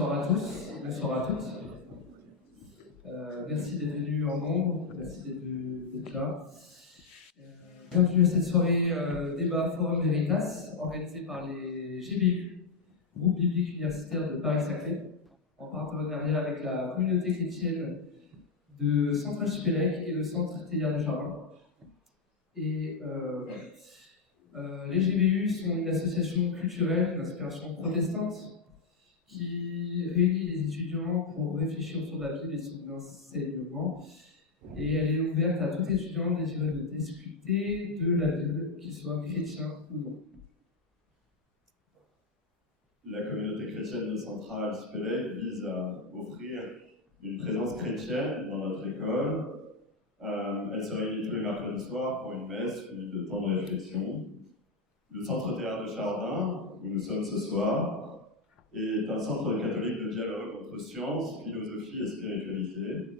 bonsoir à tous, bonsoir à toutes. Merci d'être venus en nombre, merci d'être là. Bienvenue à cette soirée débat Forum Veritas, organisée par les GBU, Groupe Biblique Universitaire de Paris-Saclay, en partenariat avec la communauté chrétienne de Centrale-Supélec et le Centre Thélière de Chardin. Et les GBU sont une association culturelle d'inspiration protestante qui réunit les étudiants pour réfléchir sur la Bible et son enseignement. Et elle est ouverte à tout étudiant désireux de discuter de la Bible, qu'il soit chrétien ou non. La communauté chrétienne de Centrale-Supélec vise à offrir une présence chrétienne dans notre école. Elle se réunit tous les mercredis soirs pour une messe suivie de temps de réflexion. Le Centre Thélière de Chardin, où nous sommes ce soir, est un centre catholique de dialogue entre science, philosophie et spiritualité,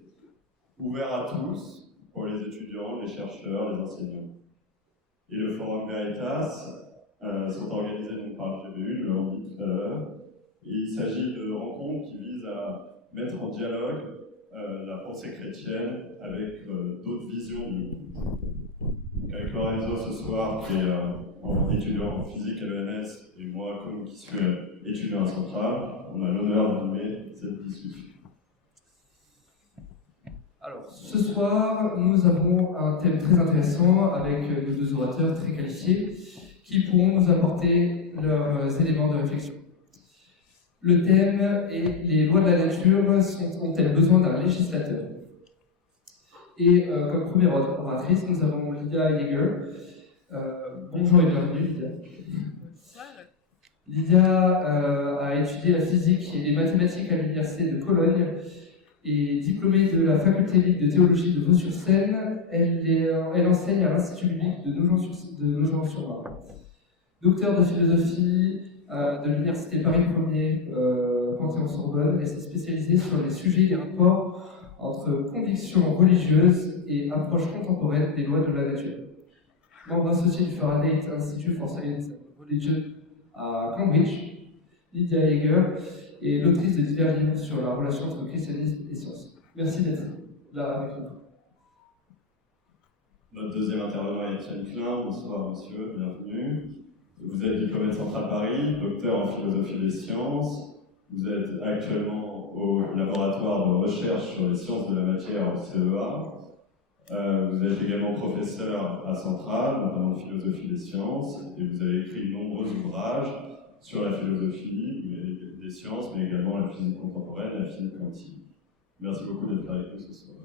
ouvert à tous, pour les étudiants, les chercheurs, les enseignants. Et le Forum Veritas sont organisés donc par le GBU, nous l'avons dit tout à l'heure, et il s'agit de rencontres qui visent à mettre en dialogue la pensée chrétienne avec d'autres visions du monde. Donc avec Lorenzo ce soir, qui est étudiant en physique à l'ENS, et moi, comme qui suis étudiant à Centrale, on a l'honneur d'animer cette discussion. Alors, ce soir, nous avons un thème très intéressant avec nos deux orateurs très qualifiés qui pourront nous apporter leurs éléments de réflexion. Le thème est « Les lois de la nature ont-elles besoin d'un législateur ?» Et comme première oratrice, nous avons Lydia Yeager. Bonjour et bienvenue, Lydia. Bonsoir. Lydia a étudié la physique et les mathématiques à l'université de Cologne et diplômée de la faculté libre de théologie de Vaux-sur-Seine. Elle enseigne à l'Institut biblique de Nogent-sur-Marne. Docteur de philosophie de l'université Paris 1er, Panthéon-Sorbonne, elle s'est spécialisée sur les sujets et rapports entre convictions religieuses et approche contemporaine des lois de la nature. Membre associé du Faraday Institute for Science and Religion à Cambridge, Lydia Yeager est l'autrice de divers livres sur la relation entre christianisme et science. Merci d'être là avec nous. Notre deuxième intervenant est Étienne Klein. Bonsoir monsieur, bienvenue. Vous êtes diplômé de Centrale Paris, docteur en philosophie des sciences. Vous êtes actuellement au laboratoire de recherche sur les sciences de la matière au CEA. Vous êtes également professeur à Centrale, notamment de philosophie des sciences, et vous avez écrit de nombreux ouvrages sur la philosophie des sciences, mais également la physique contemporaine et la physique quantique. Merci beaucoup d'être là avec nous ce soir.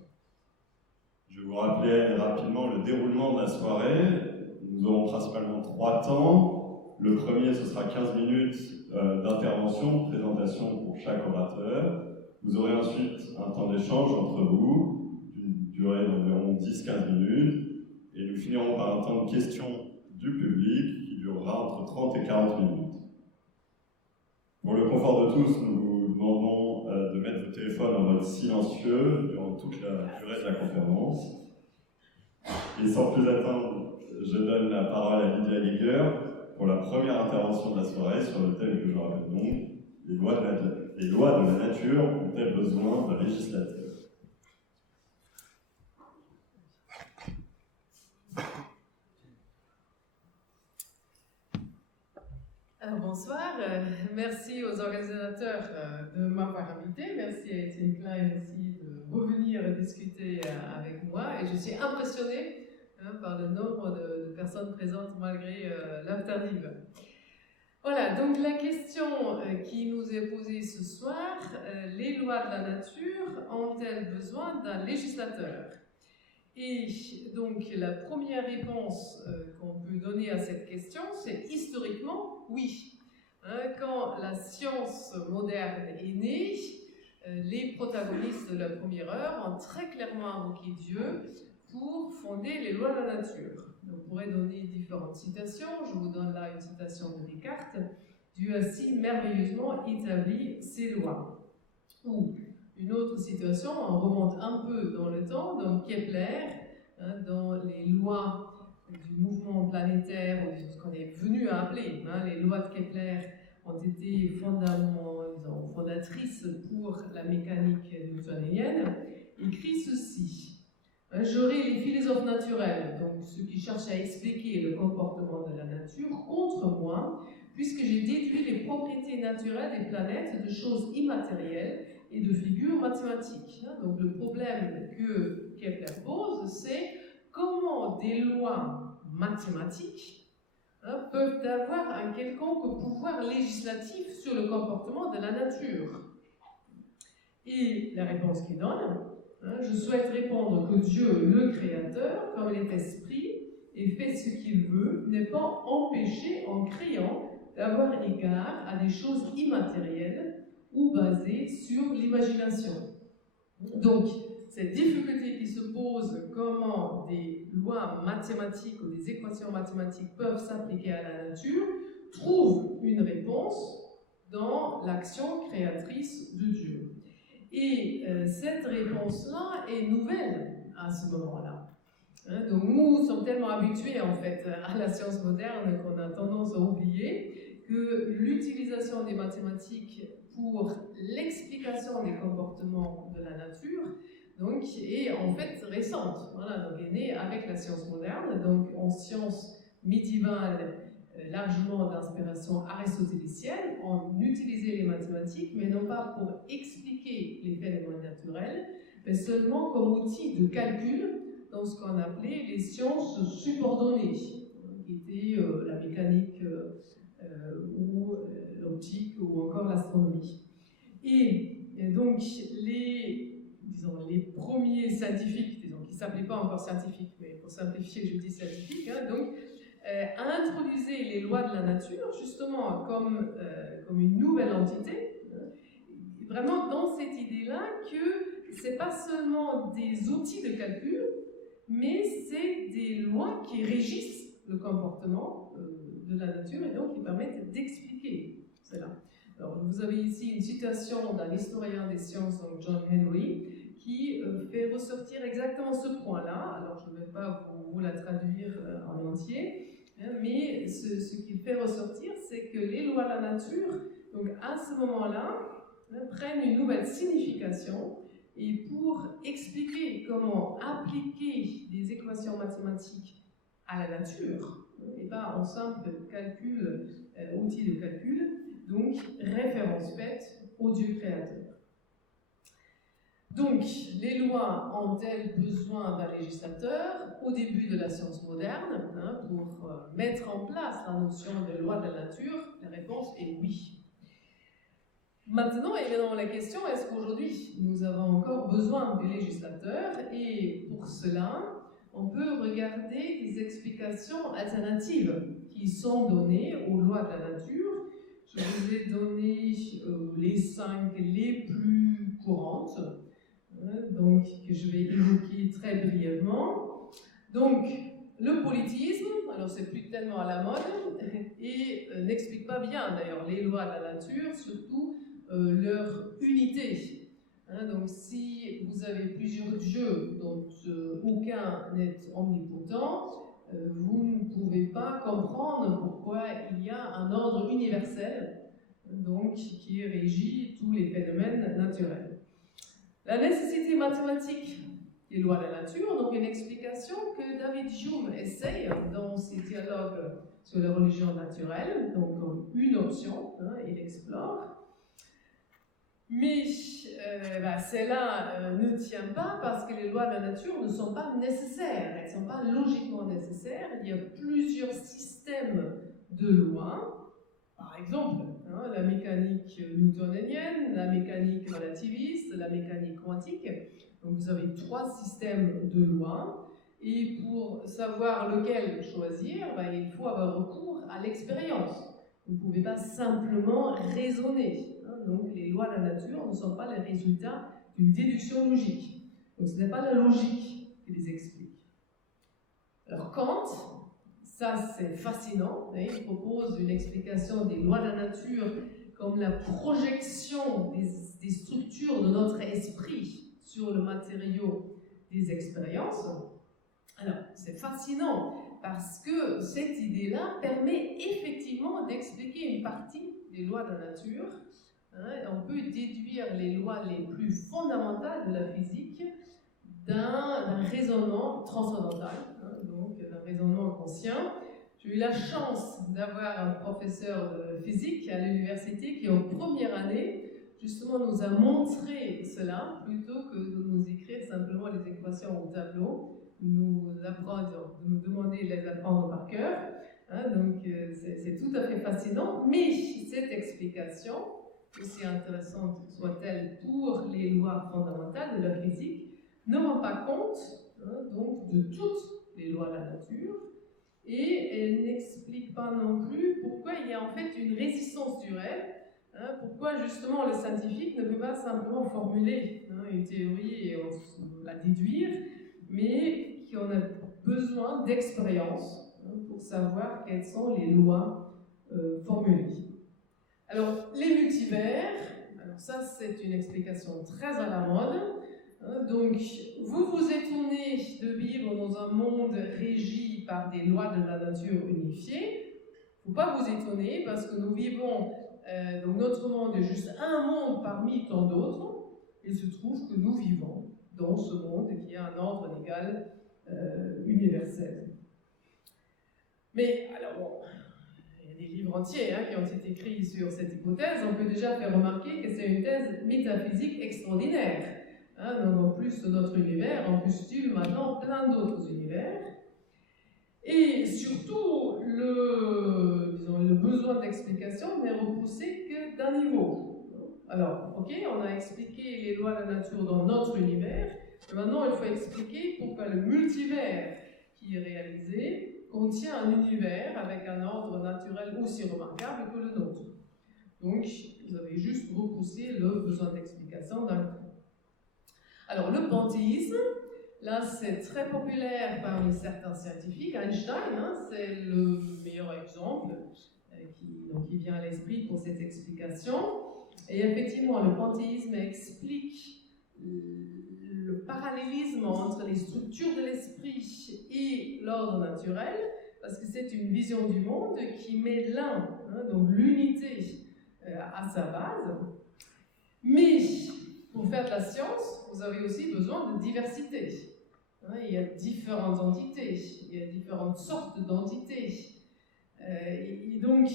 Je vais vous rappeler rapidement le déroulement de la soirée. Nous aurons principalement 3 temps. Le premier, ce sera 15 minutes d'intervention, de présentation pour chaque orateur. Vous aurez ensuite un temps d'échange entre vous, d'une durée d'environ 10-15 minutes, et nous finirons par un temps de questions du public qui durera entre 30 et 40 minutes. Pour le confort de tous, nous vous demandons de mettre vos téléphones en mode silencieux durant toute la durée de la conférence. Et sans plus attendre, je donne la parole à Lydia Yeager pour la première intervention de la soirée sur le thème que je rappelle donc, les lois de la nature ont-elles besoin d'un législateur ? Alors bonsoir, merci aux organisateurs de m'avoir invité, merci à Étienne Klein aussi de revenir discuter avec moi, et je suis impressionnée par le nombre de personnes présentes malgré l'heure tardive. Voilà, donc la question qui nous est posée ce soir, les lois de la nature ont-elles besoin d'un législateur ? Et donc la première réponse qu'on peut donner à cette question, c'est historiquement oui. Quand la science moderne est née, les protagonistes de la première heure ont très clairement invoqué Dieu pour fonder les lois de la nature. On pourrait donner différentes citations. Je vous donne là une citation de Descartes. Dieu a si merveilleusement établi ses lois. Ou une autre situation, on remonte un peu dans le temps, dans Kepler, dans les lois du mouvement planétaire, ou ce qu'on est venu à appeler les lois de Kepler ont été fondatrices pour la mécanique newtonienne, écrit ceci. J'aurai les philosophes naturels, donc ceux qui cherchent à expliquer le comportement de la nature, contre moi, puisque j'ai déduit les propriétés naturelles des planètes de choses immatérielles et de figures mathématiques. Donc le problème que Kepler pose, c'est comment des lois mathématiques peuvent avoir un quelconque pouvoir législatif sur le comportement de la nature. Et la réponse qu'il donne, je souhaite répondre que Dieu, le Créateur, comme il est esprit et fait ce qu'il veut, n'est pas empêché en créant d'avoir égard à des choses immatérielles ou basées sur l'imagination. Donc, cette difficulté qui se pose, comment des lois mathématiques ou des équations mathématiques peuvent s'appliquer à la nature, trouve une réponse dans l'action créatrice de Dieu. Et cette réponse-là est nouvelle à ce moment-là. Donc nous sommes tellement habitués en fait à la science moderne qu'on a tendance à oublier que l'utilisation des mathématiques pour l'explication des comportements de la nature donc, est en fait récente. Voilà, donc est née avec la science moderne, donc en science médiévale largement d'inspiration aristotélicienne, on utilisait les mathématiques, mais non pas pour expliquer les phénomènes naturels, mais seulement comme outil de calcul dans ce qu'on appelait les sciences subordonnées, qui étaient la mécanique ou l'optique ou encore l'astronomie. Et donc les premiers scientifiques, qui ne s'appelaient pas encore scientifiques, mais pour simplifier je dis scientifiques, introduisaient les lois de la nature justement comme une nouvelle entité, vraiment dans cette idée-là que ce n'est pas seulement des outils de calcul, mais c'est des lois qui régissent le comportement de la nature et donc qui permettent d'expliquer cela. Alors, vous avez ici une citation d'un historien des sciences, donc John Henry, qui fait ressortir exactement ce point-là. Alors, je ne vais pas vous la traduire en entier, mais ce qu'il fait ressortir, c'est que les lois de la nature, donc à ce moment-là, prennent une nouvelle signification. Et pour expliquer comment appliquer des équations mathématiques à la nature, et pas en simple calcul, outil de calcul, donc référence faite au Dieu créateur. Donc, les lois ont-elles besoin d'un législateur au début de la science moderne pour mettre en place la notion de loi de la nature? La réponse est oui. Maintenant, évidemment, la question est-ce qu'aujourd'hui nous avons encore besoin du législateur? Et pour cela, on peut regarder des explications alternatives qui sont données aux lois de la nature. Je vous ai donné les 5 les plus courantes, donc que je vais évoquer très brièvement. Donc, le politisme, alors c'est plus tellement à la mode, et n'explique pas bien d'ailleurs les lois de la nature, surtout leur unité. Donc si vous avez plusieurs dieux dont aucun n'est omnipotent, vous ne pouvez pas comprendre pourquoi il y a un ordre universel donc, qui régit tous les phénomènes naturels. La nécessité mathématique des lois de la nature, donc une explication que David Hume essaye dans ses dialogues sur les religions naturelles, donc comme une option, il explore. Mais celle-là ne tient pas parce que les lois de la nature ne sont pas nécessaires, elles ne sont pas logiquement nécessaires. Il y a plusieurs systèmes de lois, par exemple la mécanique newtonienne, la mécanique relativiste, la mécanique quantique. Donc vous avez 3 systèmes de lois et pour savoir lequel choisir, il faut avoir recours à l'expérience. Vous ne pouvez pas simplement raisonner. Donc les lois de la nature ne sont pas les résultats d'une déduction logique. Donc ce n'est pas la logique qui les explique. Alors Kant, ça c'est fascinant, il propose une explication des lois de la nature comme la projection des structures de notre esprit sur le matériau des expériences. Alors c'est fascinant parce que cette idée-là permet effectivement d'expliquer une partie des lois de la nature. On peut déduire les lois les plus fondamentales de la physique d'un raisonnement transcendantal, donc d'un raisonnement conscient. J'ai eu la chance d'avoir un professeur de physique à l'université qui, en première année, justement nous a montré cela, plutôt que de nous écrire simplement les équations au tableau, nous demander de les apprendre par cœur. Donc c'est tout à fait fascinant, mais cette explication, aussi intéressante soit-elle pour les lois fondamentales de la physique, ne rend pas compte donc de toutes les lois de la nature, et elle n'explique pas non plus pourquoi il y a en fait une résistance du réel, pourquoi justement le scientifique ne peut pas simplement formuler une théorie et la déduire, mais qu'on a besoin d'expérience pour savoir quelles sont les lois formulées. Alors, les multivers, alors ça c'est une explication très à la mode. Donc, vous vous étonnez de vivre dans un monde régi par des lois de la nature unifiées. Il ne faut pas vous étonner parce que nous vivons, donc notre monde est juste un monde parmi tant d'autres. Il se trouve que nous vivons dans ce monde qui a un ordre légal universel. Mais, alors bon, il y a des livres entiers qui ont été écrits sur cette hypothèse. On peut déjà faire remarquer que c'est une thèse métaphysique extraordinaire. Donc, en plus de notre univers, on postule maintenant plein d'autres univers. Et surtout, le besoin d'explication n'est repoussé que d'un niveau. Alors, ok, on a expliqué les lois de la nature dans notre univers, mais maintenant il faut expliquer pourquoi le multivers qui est réalisé contient un univers avec un ordre naturel aussi remarquable que le nôtre. Donc, vous avez juste repoussé le besoin d'explication d'un coup. Alors, le panthéisme, là, c'est très populaire parmi certains scientifiques. Einstein, c'est le meilleur exemple qui vient à l'esprit pour cette explication. Et effectivement, le panthéisme explique le parallélisme entre les structures de l'esprit et l'ordre naturel, parce que c'est une vision du monde qui met l'un, donc l'unité, à sa base. Mais pour faire de la science, vous avez aussi besoin de diversité. Il y a différentes entités, il y a différentes sortes d'entités. Et donc,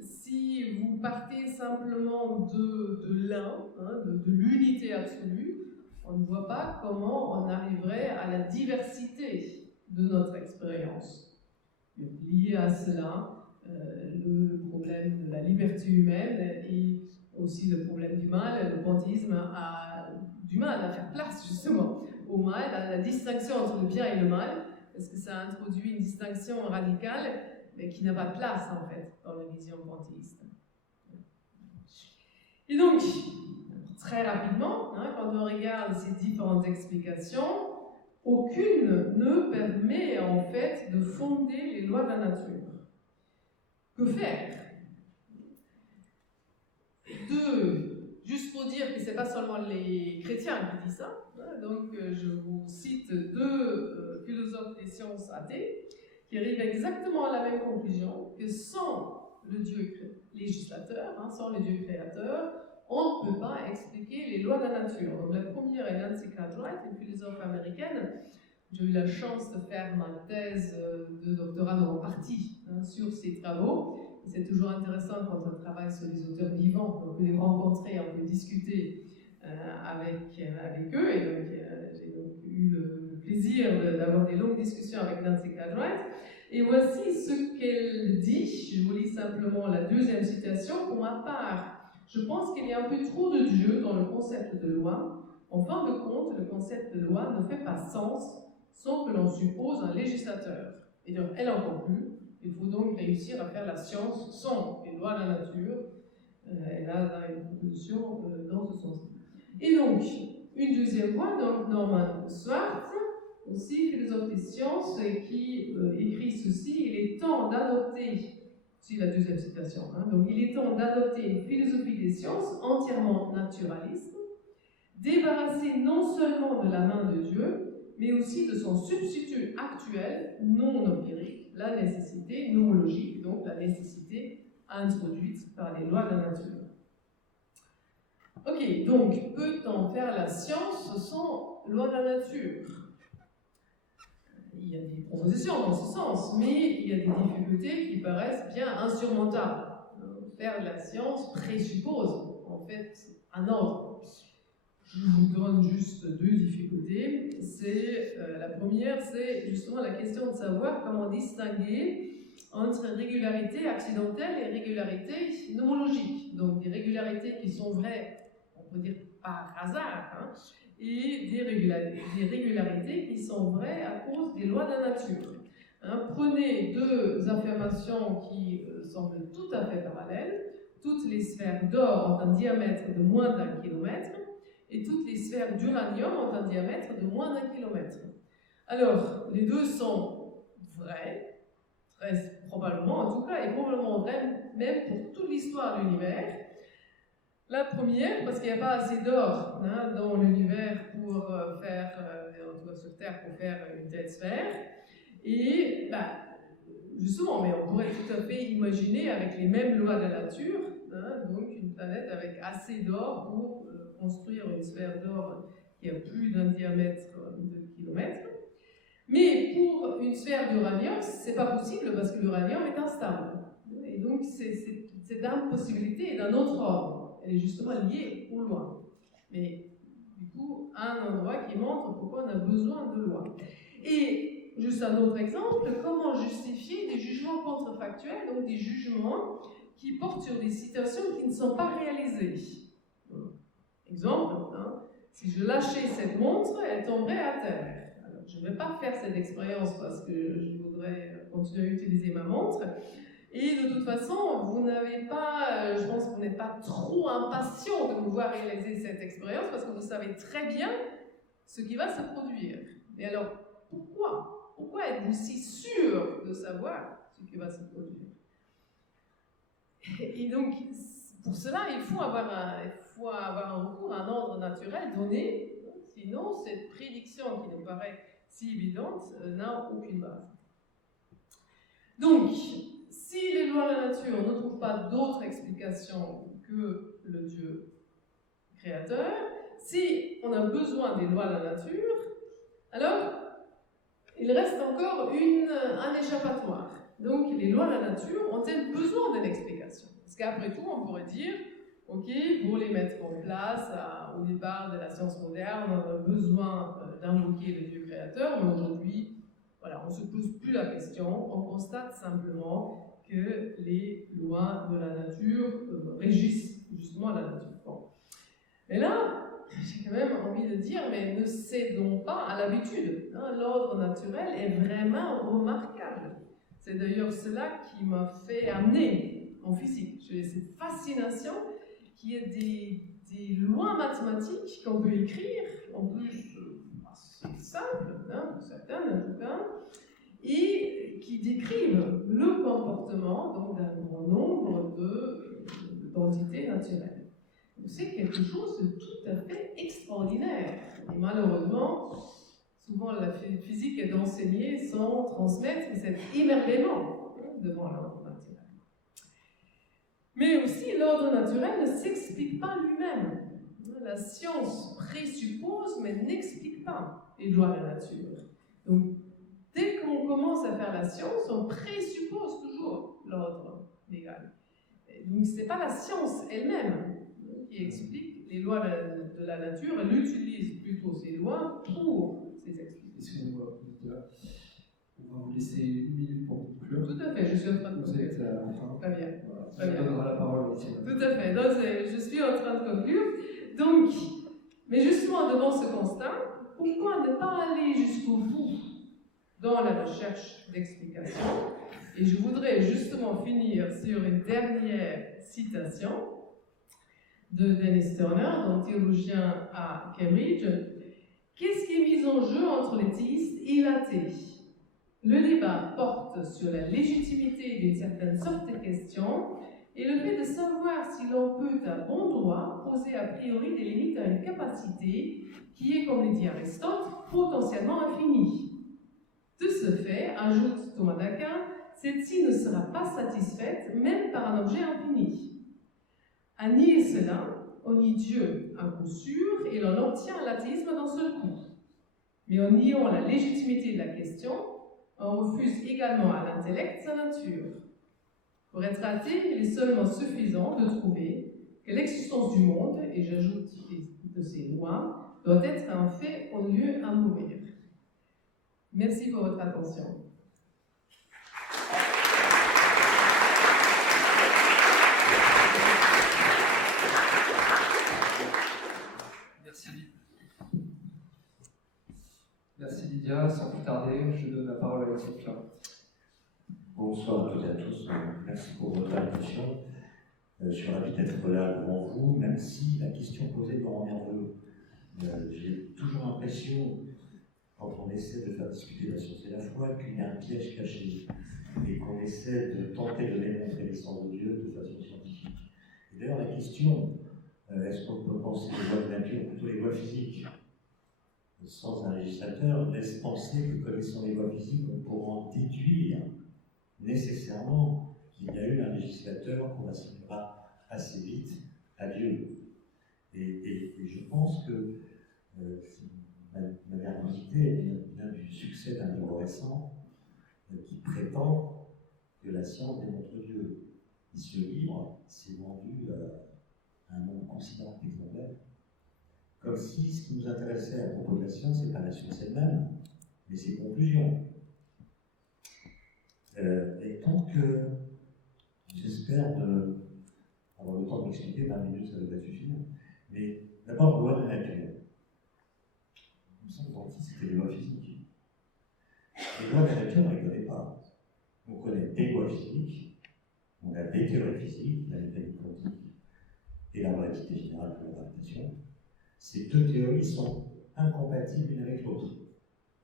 si vous partez simplement de l'un, de l'unité absolue, on ne voit pas comment on arriverait à la diversité de notre expérience. Lié à cela, le problème de la liberté humaine et aussi le problème du mal. Le panthéisme a du mal à faire place justement au mal, à la distinction entre le bien et le mal, parce que ça introduit une distinction radicale, mais qui n'a pas de place en fait dans la vision panthéiste. Et donc, très rapidement, quand on regarde ces différentes explications, aucune ne permet en fait de fonder les lois de la nature. Que faire? Juste pour dire que ce n'est pas seulement les chrétiens qui disent ça, donc je vous cite deux philosophes des sciences athées qui arrivent exactement à la même conclusion, que sans le Dieu législateur, sans le Dieu créateur, on ne peut pas expliquer les lois de la nature. Donc, la première est Nancy Cartwright, une philosophe américaine. J'ai eu la chance de faire ma thèse de doctorat en partie sur ses travaux. C'est toujours intéressant quand on travaille sur des auteurs vivants, on peut les rencontrer, on peut discuter avec eux. Et donc, j'ai donc eu le plaisir d'avoir des longues discussions avec Nancy Cartwright. Et voici ce qu'elle dit. Je vous lis simplement la deuxième citation. Pour ma part, je pense qu'il y a un peu trop de Dieu dans le concept de loi. En fin de compte, le concept de loi ne fait pas sens sans que l'on suppose un législateur. Et donc, elle en conclut. Il faut donc réussir à faire la science sans les lois de la nature. Elle a une proposition dans ce sens. Et donc, une deuxième voie, donc Norman Swartz, aussi philosophe des sciences, qui écrit ceci: il est temps d'adopter, c'est la deuxième citation, donc il est temps d'adopter une philosophie des sciences entièrement naturaliste, débarrassée non seulement de la main de Dieu, mais aussi de son substitut actuel, non empirique, la nécessité nomologique, donc la nécessité introduite par les lois de la nature. Ok, donc peut-on faire la science sans loi de la nature? Il y a des propositions dans ce sens, mais il y a des difficultés qui paraissent bien insurmontables. Faire de la science présuppose en fait un ordre. Je vous donne juste deux difficultés. La première, c'est justement la question de savoir comment distinguer entre régularité accidentelle et régularité nomologique. Donc des régularités qui sont vraies, on peut dire par hasard, hein, et des régularités qui sont vraies à cause des lois de la nature. Hein, prenez deux affirmations qui semblent tout à fait parallèles. Toutes les sphères d'or ont un diamètre de moins d'1 kilomètre et toutes les sphères d'uranium ont un diamètre de moins d'1 kilomètre. Alors, les deux sont vraies, très probablement en tout cas, et probablement vraies même pour toute l'histoire de l'univers. La première, parce qu'il n'y a pas assez d'or hein, dans l'univers pour faire, en tout cas sur Terre, pour faire une telle sphère. Et justement, mais on pourrait tout à fait imaginer avec les mêmes lois de la nature, hein, donc une planète avec assez d'or pour construire une sphère d'or qui a plus d'1 diamètre de kilomètre. Mais pour une sphère d'uranium, c'est pas possible parce que l'uranium est instable. Et donc cette impossibilité est d'un autre ordre. Elle est justement liée aux lois. Mais du coup, un endroit qui montre pourquoi on a besoin de lois. Et juste un autre exemple, comment justifier des jugements contrefactuels, donc des jugements qui portent sur des situations qui ne sont pas réalisées. Exemple, hein, si je lâchais cette montre, elle tomberait à terre. Alors, je ne vais pas faire cette expérience parce que je voudrais continuer à utiliser ma montre. Et de toute façon, vous n'avez pas, je pense que vous n'êtes pas trop impatient de pouvoir réaliser cette expérience parce que vous savez très bien ce qui va se produire. Mais alors, pourquoi êtes-vous si sûr de savoir ce qui va se produire? Et donc, pour cela, il faut avoir un recours à un ordre naturel donné, sinon cette prédiction qui nous paraît si évidente n'a aucune base. Donc, si les lois de la nature ne trouvent pas d'autre explication que le Dieu créateur, si on a besoin des lois de la nature, alors il reste encore un échappatoire. Donc, les lois de la nature ont-elles besoin d'une explication? Parce qu'après tout, on pourrait dire, ok, pour les mettre en place, au départ de la science moderne, on a besoin d'invoquer le Dieu créateur, mais aujourd'hui, voilà, on ne se pose plus la question, on constate simplement que les lois de la nature régissent justement la nature. Bon. Mais là, j'ai quand même envie de dire, mais ne cédons pas à l'habitude. Hein, l'ordre naturel est vraiment remarquable. C'est d'ailleurs cela qui m'a fait amener en physique. J'ai cette fascination qu'il y ait des lois mathématiques qu'on peut écrire, en plus assez simples, hein, pour certaines en tout cas, et qui décrivent le comportement donc, d'un grand nombre d'entités naturelles. C'est quelque chose de tout à fait extraordinaire. Et malheureusement, souvent la physique est enseignée sans transmettre cet émerveillement devant l'ordre naturel. Mais aussi, l'ordre naturel ne s'explique pas lui-même. La science présuppose, mais n'explique pas les lois de la nature. Donc, dès qu'on commence à faire la science, on présuppose toujours l'ordre légal. Donc, ce n'est pas la science elle-même qui explique les lois de la nature, elle utilise plutôt ces lois pour ces explications. Excusez-moi, on va vous laisser 1 minute pour conclure. Tout à fait, je suis en train de conclure. Vous êtes à la fin. Très bien. Voilà. Très bien. Je donnerai la parole ici. Tout à fait, donc je suis en train de conclure. Donc, mais justement devant ce constat, pourquoi ne pas aller jusqu'au bout dans la recherche d'explications? Et je voudrais justement finir sur une dernière citation de Dennis Turner, donc théologien à Cambridge. Qu'est-ce qui est mis en jeu entre les théistes et l'athée? Le débat porte sur la légitimité d'une certaine sorte de question et le fait de savoir si l'on peut à bon droit poser a priori des limites à une capacité qui est, comme le dit Aristote, potentiellement infinie. De ce fait, ajoute Thomas d'Aquin, celle-ci ne sera pas satisfaite même par un objet infini. À nier cela, on nie Dieu à coup sûr et l'on obtient l'athéisme d'un seul coup. Mais en niant la légitimité de la question, on refuse également à l'intellect sa nature. Pour être athée, il est seulement suffisant de trouver que l'existence du monde, et j'ajoute de ses lois, doit être un fait au lieu à mourir. Merci pour votre attention. Merci Lydia. Sans plus tarder, je donne la parole à Étienne Klein. Bonsoir à toutes et à tous. Merci pour votre invitation. Je suis ravi d'être là devant vous, même si la question posée me rend nerveux. J'ai toujours l'impression, quand on essaie de faire discuter la science et la foi, qu'il y a un piège caché et qu'on essaie de tenter de démontrer l'essence de Dieu de façon scientifique. Et d'ailleurs, la question, est-ce qu'on peut penser les lois de la nature, plutôt les lois physiques, sans un législateur, laisse penser que connaissant les lois physiques, on pourra en déduire nécessairement qu'il y a eu un législateur qu'on assignera assez vite à Dieu. Et je pense que ma nervosité vient du succès d'un livre récent qui prétend que la science démontre Dieu. Et ce livre s'est vendu à un nombre considérable d'exemplaires, comme si ce qui nous intéressait à propos de la science, ce n'est pas la science elle-même, mais ses conclusions. Et donc, j'espère avoir le temps de m'expliquer, 20 minutes ça devrait suffire. Mais d'abord, loi de la nature. Il me semble que c'était les lois physiques. Les lois de la nature, on ne les connaît pas. On connaît des lois physiques, on a des théories physiques, la mécanique quantique et la relativité générale de la gravitation. Ces deux théories sont incompatibles l'une avec l'autre.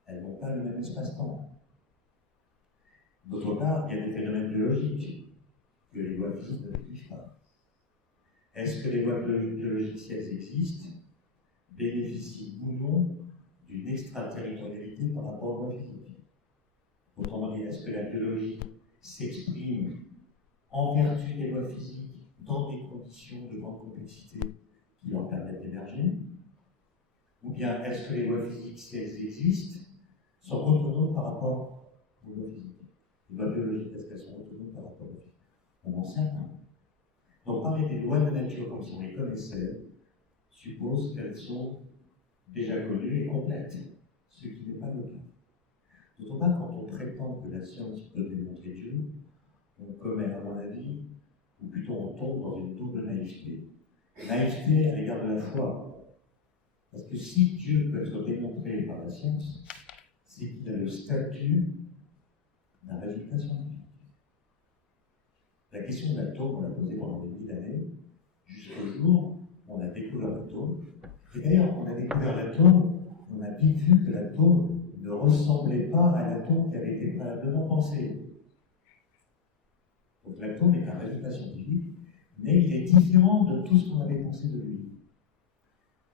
Elles n'ont pas le même espace-temps. D'autre part, il y a des phénomènes biologiques que les lois physiques ne décrivent pas. Est-ce que les lois biologiques, si elles existent, bénéficient ou non d'une extraterritorialité par rapport aux lois physiques? Autrement dit, est-ce que la biologie s'exprime en vertu des lois physiques dans des conditions de grande complexité qui leur permettent d'émerger? Ou bien est-ce que les lois physiques, si elles existent, sont autonomes par rapport aux lois physiques? Les lois biologiques, est-ce qu'elles sont autonomes par rapport aux lois physiques? On n'en sait rien. Donc parler des lois de la nature comme si on les connaissait suppose qu'elles sont déjà connues et complètes, ce qui n'est pas le cas. D'autre part, quand on prétend que la science peut démontrer Dieu, on commet, à mon avis, ou plutôt on tombe dans une double naïveté. Naïveté à l'égard de la foi. Parce que si Dieu peut être démontré par la science, c'est qu'il a le statut d'un résultat scientifique. La question de l'atome, on l'a posée pendant des milliers d'années, jusqu'au jour où on a découvert l'atome. Et d'ailleurs, on a découvert l'atome, on a vite vu que l'atome ne ressemblait pas à l'atome qui avait été préalablement pensé. Donc l'atome est un résultat scientifique, mais il est différent de tout ce qu'on avait pensé de lui.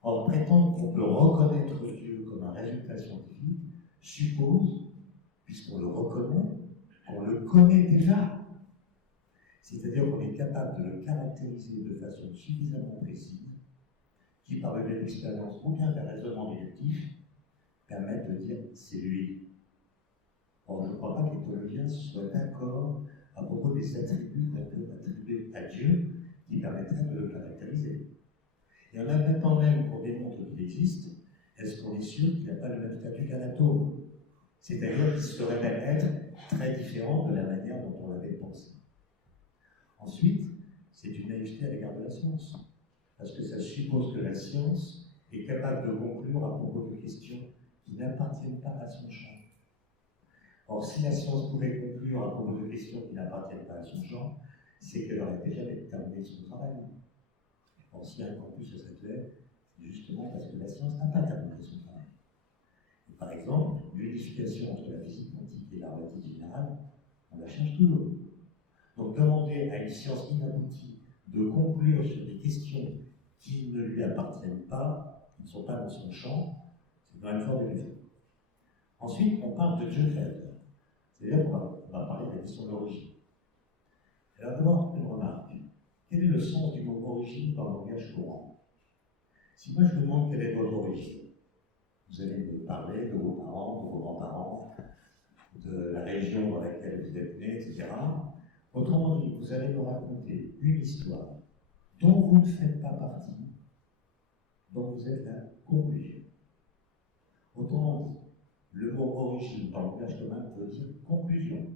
Or, prétendre qu'on peut reconnaître Dieu comme un résultat scientifique suppose, puisqu'on le reconnaît, qu'on le connaît déjà. C'est-à-dire qu'on est capable de le caractériser de façon suffisamment précise, qui par le biais d'expérience ou bien d'un raisonnement déductif, permettent de dire c'est lui. Or, je ne crois pas que les théologiens soient d'accord à propos des attributs qu'on peut attribuer à Dieu qui permettraient de le caractériser. Et en admettant même qu'on démontre qu'il existe, est-ce qu'on est sûr qu'il n'a pas le même statut qu'un atome? C'est-à-dire qu'il serait même être très différent de la manière dont on l'avait pensé. Ensuite, c'est une naïveté à l'égard de la science, parce que ça suppose que la science est capable de conclure à propos de questions qui n'appartiennent pas à son champ. Or, si la science pouvait conclure à propos de questions qui n'appartiennent pas à son champ, c'est qu'elle aurait déjà terminé son travail. Or, s'il y a un campus à Saclay, c'est justement parce que la science n'a pas terminé son travail. Et par exemple, l'unification entre la physique quantique et la relativité générale, on la cherche toujours. Donc, demander à une science inaboutie de conclure sur des questions qui ne lui appartiennent pas, qui ne sont pas dans son champ, c'est quand même fort délicat. Ensuite, on parle de Dieu créateur. C'est-à-dire qu'on va on va parler de la question de l'origine. Alors d'abord, une remarque. Quel est le sens du mot origine dans le langage courant? Si moi je vous demande quelle est votre origine, vous allez me parler de vos parents, de vos grands-parents, de la région dans laquelle vous êtes né, etc. Autrement dit, vous allez me raconter une histoire dont vous ne faites pas partie, dont vous êtes la conclusion. Autrement dit, le mot origine dans le langage commun veut dire conclusion,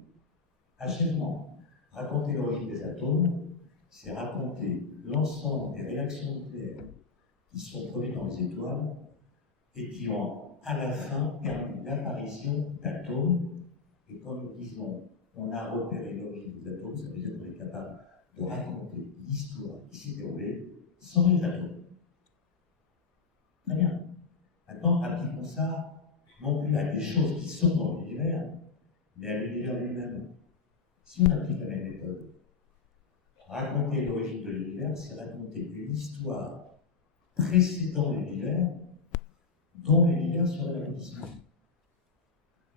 achèvement. Raconter l'origine des atomes, c'est raconter l'ensemble des réactions nucléaires qui sont produites dans les étoiles et qui ont à la fin permis l'apparition d'atomes. Et quand nous disons on a repéré l'origine des atomes, ça veut dire qu'on est capable de raconter l'histoire qui s'est déroulée sans les atomes. Très bien. Maintenant, appliquons ça non plus à des choses qui sont dans l'univers, mais à l'univers lui-même. Si on applique la même méthode, raconter l'origine de l'univers, c'est raconter une histoire précédant l'univers, dont l'univers serait l'aboutissement.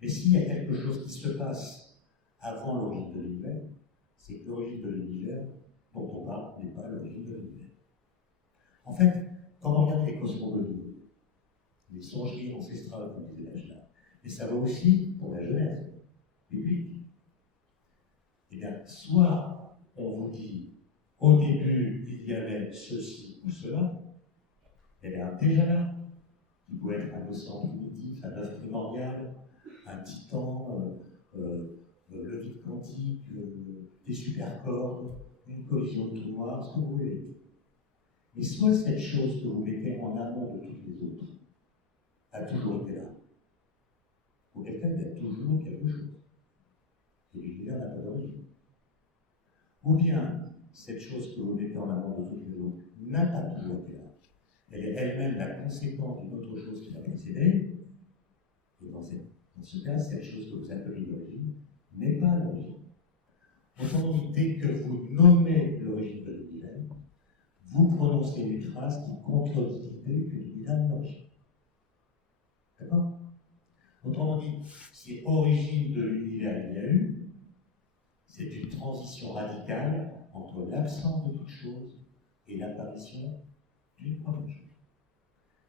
Mais s'il y a quelque chose qui se passe avant l'origine de l'univers, c'est que l'origine de l'univers dont on parle n'est pas l'origine de l'univers. En fait, quand on regarde les cosmogonies, les songeries ancestrales, comme disait Bachelard, mais ça va aussi pour la Genèse biblique. Eh bien, soit on vous dit, au début, il y avait ceci ou cela, eh bien, déjà là, il peut être un océan primitif, un œuf primordial, un titan, le vide quantique, des supercordes, une collision de trous noirs, ce que vous voulez. Mais soit cette chose que vous mettez en amont de toutes les autres a toujours été là. Auquel cas, il y a toujours quelque chose. Et l'univers n'a pas d'origine. Ou bien, cette chose que vous mettez en amont de toutes les autres n'a pas toujours été là. Elle est elle-même la conséquence d'une autre chose qui l'a précédée. Et dans ce cas, cette chose que vous appelez l'origine n'est pas l'origine. Autrement dit, dès que vous nommez l'origine de l'univers, vous prononcez une phrase qui contredit l'idée que l'univers est l'origine. D'accord? Autrement dit, si origine de l'univers il y a eu, c'est une transition radicale entre l'absence de toute chose et l'apparition d'une première chose.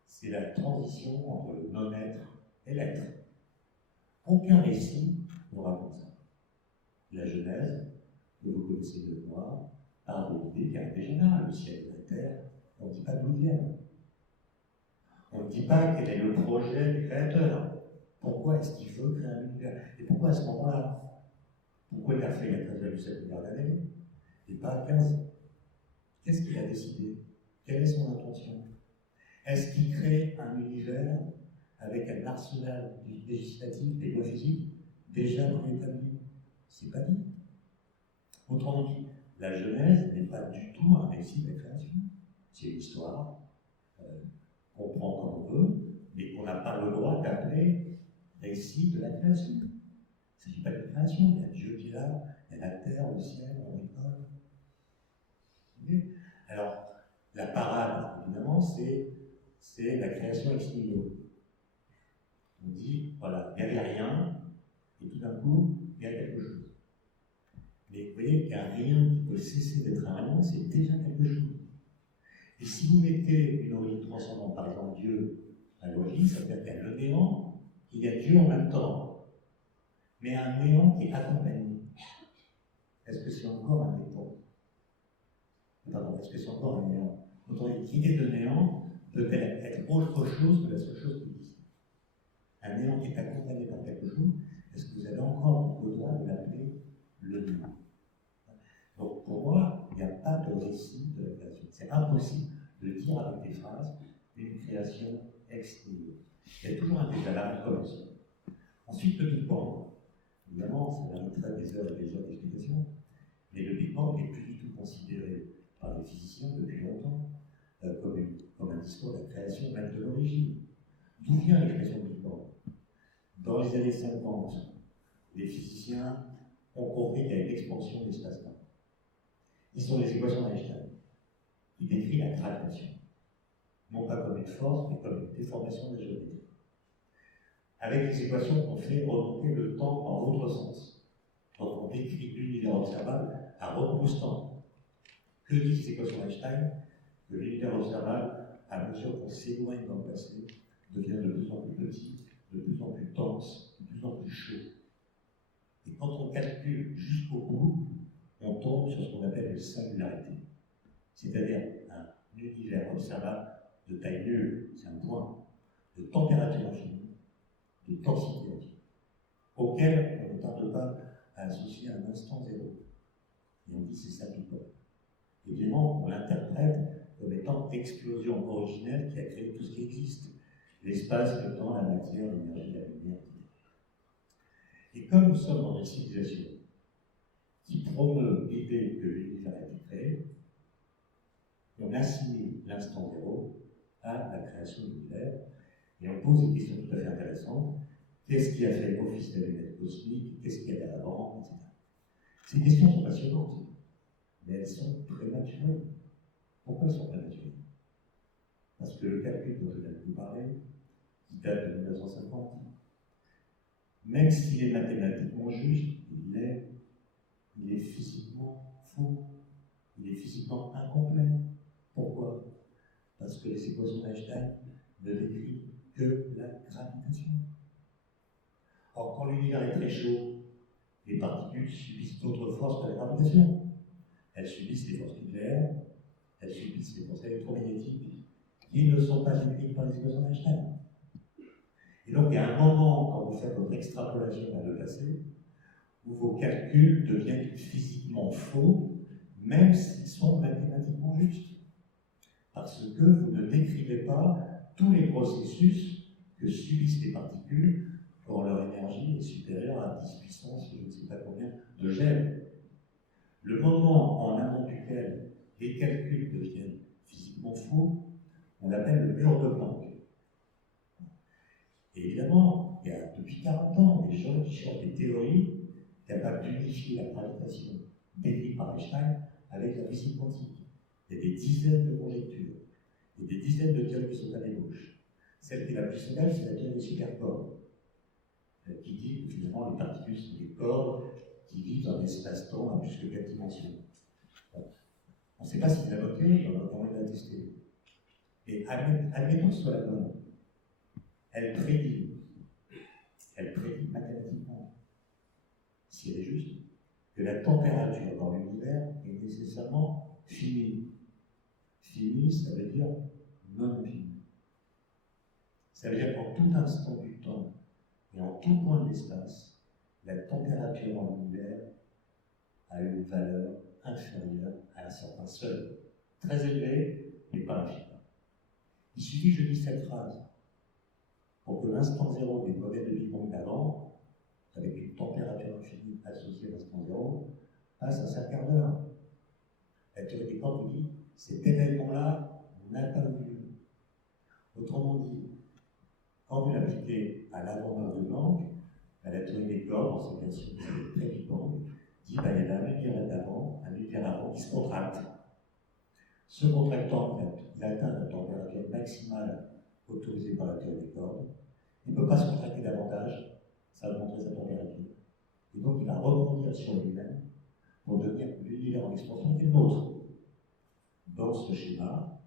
C'est la transition entre le non-être et l'être. Aucun récit ne raconte ça. La Genèse, que vous connaissez de moi, part de l'idée qu'il y a déjà là, le ciel et la terre, on ne dit pas d'où ils viennent. On ne dit pas quel est le projet du Créateur. Pourquoi est-ce qu'il veut créer un univers? Et pourquoi à ce moment-là? Pourquoi il l'a fait il y a 13,7 milliards d'années et pas à 15? Qu'est-ce qu'il a décidé? Quelle est son intention? Est-ce qu'il crée un univers avec un arsenal législatif et lois physiques déjà préétabli? C'est pas dit. Autrement dit, la Genèse n'est pas du tout un récit de la création. C'est une histoire qu'on prend comme on veut, mais qu'on n'a pas le droit d'appeler récit de la création. Il ne s'agit pas de création, il y a Dieu qui est là, il y a la terre, le ciel, on récolte. Alors, la parade, évidemment, c'est la création ex nihilo. On dit, voilà, il n'y avait rien, et tout d'un coup, il y a quelque chose. Mais vous voyez qu'il n'y a rien qui peut cesser d'être un rien, c'est déjà quelque chose. Et si vous mettez une origine transcendante, par exemple Dieu à l'origine, ça veut dire qu'il y a le néant, il y a Dieu en même temps, mais un néant qui est accompagné. Est-ce que c'est encore un néant? Pardon, est-ce que c'est encore un néant? L'idée de néant peut-elle être autre chose que la seule chose qui existe? Un néant qui est accompagné par quelque chose, est-ce que vous avez encore le droit de l'appeler le néant? Donc pour moi, il n'y a pas de récit de la création. C'est impossible de dire avec des phrases une création ex nihilo. Il y a toujours un décalage comme ça. Ensuite, le Big Bang. Évidemment, ça mériterait des heures et des heures d'explication, mais le Big Bang n'est plus du tout considéré par les physiciens depuis longtemps comme un discours de la création, même de l'origine. D'où vient l'expression Big Bang? Dans les années 50, les physiciens ont compris qu'il y a une expansion de l'espace-temps. Ils sont les équations d'Einstein. Il décrit la gravitation. Non pas comme une force, mais comme une déformation de la géométrie. Avec les équations, on fait remonter le temps dans l'autre sens. quand on décrit l'univers observable à repousse-temps. Que disent ces équations Einstein? Que l'univers observable, à mesure qu'on s'éloigne dans le passé, devient de plus en plus petit, de plus en plus dense, de plus en plus chaud. Et quand on calcule jusqu'au bout, on tombe sur ce qu'on appelle une singularité. C'est-à-dire un univers observable de taille nulle, c'est un point, de température infinie, de densité infinie, auquel on ne tarde pas à associer un instant zéro. Et on dit c'est ça Big Bang. Évidemment, on l'interprète comme étant l'explosion originelle qui a créé tout ce qui existe. L'espace, le temps, la matière, l'énergie, la lumière, etc. Et comme nous sommes dans une civilisation qui promeut l'idée que l'univers a été créé, on assimile l'instant zéro à la création de l'univers et on pose des questions tout à fait intéressantes. Qu'est-ce qui a fait office de lunettes cosmique? Qu'est-ce qu'il y avait avant, etc. Ces questions sont passionnantes, mais elles sont prématurées. Pourquoi elles sont prématurées? Parce que le calcul dont je viens de vous parler, qui date de 1950, même s'il est mathématiquement juste, il est physiquement faux, il est physiquement incomplet. Pourquoi? Parce que les équations d'Einstein ne décrivent que la gravitation. Or, quand l'univers est très chaud, les particules subissent d'autres forces que la gravitation. Elles subissent les forces nucléaires, elles subissent les forces électromagnétiques, qui ne sont pas décrites par les équations d'Einstein. Et donc, il y a un moment, quand vous faites votre extrapolation vers le passé, où vos calculs deviennent physiquement faux, même s'ils sont mathématiquement justes. Parce que vous ne décrivez pas tous les processus que subissent les particules quand leur énergie est supérieure à 10 puissance, je ne sais pas combien, de gel. Le moment en amont duquel les calculs deviennent physiquement faux, on l'appelle le mur de Planck. Et évidemment, il y a depuis 40 ans des gens qui cherchent des théories capables d'unifier la gravitation décrite par Einstein avec la physique quantique. Il y a des dizaines de conjectures, il y a des dizaines de théories qui sont à l'ébauche. Celle qui est la plus célèbre, c'est la théorie des supercordes, qui dit que finalement les particules sont des cordes qui vivent dans l'espace-temps à plus que 4 dimensions. Bon. On ne sait pas si c'est la bonne théorie, on va la tester. Et admettons que ce soit la bonne. Elle prédit mathématiquement, si elle est juste, que la température dans l'univers est nécessairement finie. Finie, ça veut dire non finie. Ça veut dire qu'en tout instant du temps et en tout point de l'espace, la température dans l'univers a une valeur inférieure à un certain seuil. Très élevé, mais pas infini. Il suffit que je dise cette phrase pour que l'instant zéro des modèles de Big Bang d'avant, avec une température infinie associée à l'instant zéro, passe un certain quart d'heure. La théorie des cordes vous dit cet événement-là n'a pas eu lieu. Autrement dit, quand vous l'appliquez à l'avant-mur de Planck, à la théorie des cordes, dans cette version de Big Bang, dit qu'il y avait un univers avant qui se contracte. Se contractant, il atteint la température maximale autorisée par la théorie des cordes. Il ne peut pas se contracter davantage, ça va montrer sa température. Et donc il va rebondir sur lui-même pour devenir l'univers en expansion qui est le nôtre. Dans ce schéma,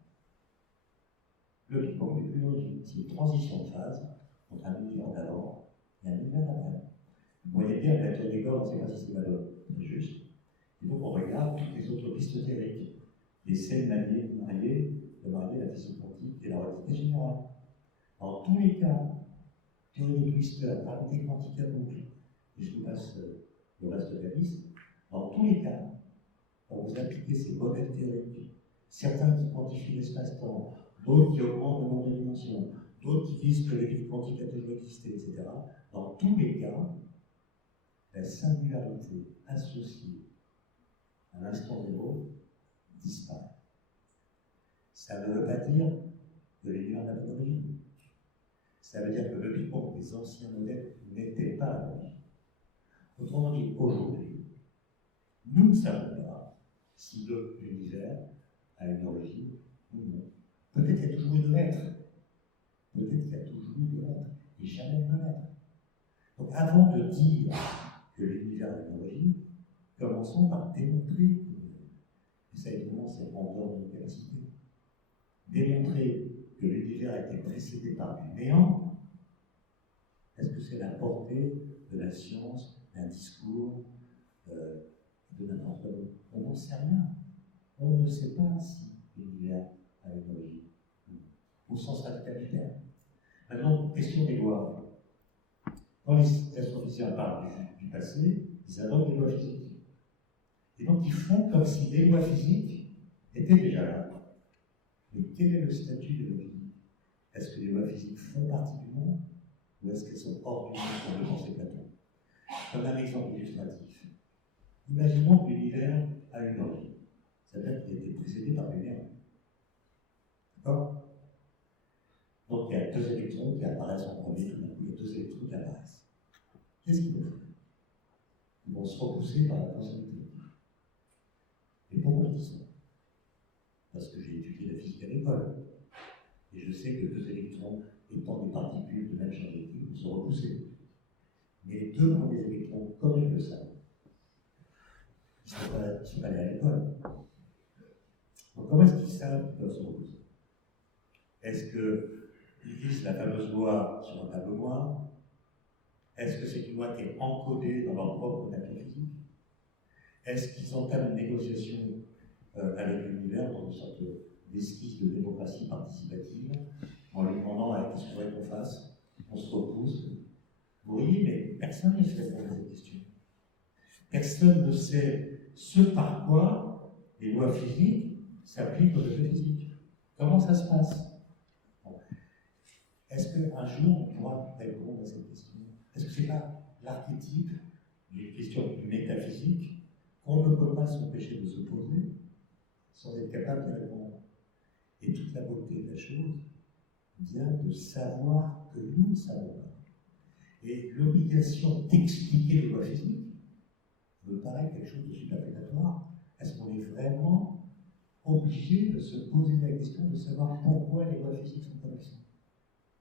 le Big Bang n'est plus logique. C'est une transition de phase entre un univers d'avant et un univers d'après. Vous voyez bien que la théorie des cordes, on ne sait pas si c'est la bonne, c'est juste. Il faut qu'on regarde toutes les autres pistes théoriques, les scènes mariées la physique quantique et la relativité générale. Dans tous les cas, théorie des twisters, gravité quantique à boucle, et je vous passe le reste de la liste, dans tous les cas, quand vous appliquez ces modèles théoriques, certains qui quantifient l'espace-temps, d'autres qui augmentent le nombre de dimensions, d'autres qui disent que le vide quantique a toujours existé, etc. Dans tous les cas, la singularité associée à l'instant zéro disparaît. Ça ne veut pas dire que l'univers n'a pas d'origine. Ça veut dire que le Big Bang des anciens modèles n'était pas à l'origine. Autrement dit, aujourd'hui, nous ne savons pas si l'univers a une origine ou non. Peut-être qu'il y a toujours eu de l'être. Peut-être qu'il y a toujours eu de l'être et jamais de l'être. Donc avant de dire que l'univers a une origine, commençons par démontrer que, et ça évidemment c'est en dehors de nos capacités, démontrer que l'univers a été précédé par du néant. Est-ce que c'est la portée de la science, d'un discours, de n'importe quoi? On n'en sait rien. On ne sait pas si l'univers a une origine, au sens radical du terme. Maintenant, question des lois. Quand les astrophysiciens parlent du passé, ils invoquent les lois physiques. Et donc ils font comme si les lois physiques étaient déjà là. Mais quel est le statut des lois physiques? Est-ce que les lois physiques font partie du monde ou est-ce qu'elles sont hors du monde pour le penser Platon? Comme un exemple illustratif. Imaginons que l'univers a une origine. Ça veut dire qu'il a été précédé par le néant. D'accord? Donc il y a deux électrons qui apparaissent en premier, tout d'un coup, il y a deux électrons qui apparaissent. Qu'est-ce qu'ils vont faire? Ils vont se repousser par la causalité. Et pourquoi je dis ça? Parce que j'ai étudié la physique à l'école. Et je sais que deux électrons étant des particules de même charge électrique vont se repousser. Mais les deux premiers électrons, comme ils le savent, ils ne sont pas allés à l'école. Donc comment est-ce qu'ils savent qu'ils peuvent se repousser? Est-ce qu'ils lisent la fameuse loi sur un tableau noir? Est-ce que c'est une loi qui est encodée dans leur propre nature physique? Est-ce qu'ils entament une négociation avec l'univers dans une sorte d'esquisse de démocratie participative, en lui demandant qu'est-ce que vous voulez qu'on fasse? On se repousse. Vous voyez, mais personne ne se répond à cette question. Personne ne sait ce par quoi les lois physiques s'appliquent aux objets physiques. Comment ça se passe? Bon. Est-ce qu'un jour on pourra répondre à cette question? Est-ce que ce n'est pas l'archétype d'une question métaphysique qu'on ne peut pas s'empêcher de se poser sans être capable de répondre? Et toute la beauté de la chose vient de savoir que nous ne savons pas. Et l'obligation d'expliquer les lois physiques me paraît quelque chose de superfétatoire. Est-ce qu'on est vraiment obligé de se poser la question de savoir pourquoi les lois physiques sont comme elles sont?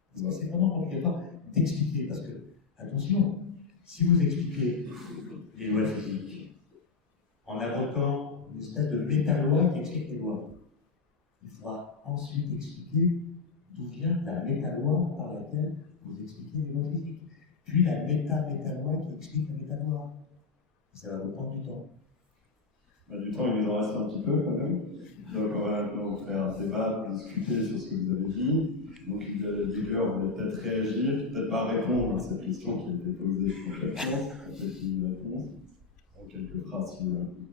Parce que c'est vraiment obligatoire d'expliquer. Parce que, attention, si vous expliquez les lois physiques en invoquant une espèce de méta-loi qui explique les lois, il faudra ensuite expliquer d'où vient la méta-loi par laquelle vous expliquez les lois physiques. Puis la méta-loi qui explique la méta-loi. Ça va vous prendre du temps. Du temps, il nous en reste un petit peu quand même. Donc on va maintenant faire débattre, discuter sur ce que vous avez dit. Donc Igor voulait peut-être réagir, peut-être pas répondre à cette question qui a été posée complètement, peut-être une réponse, en quelques phrases si vous voulez.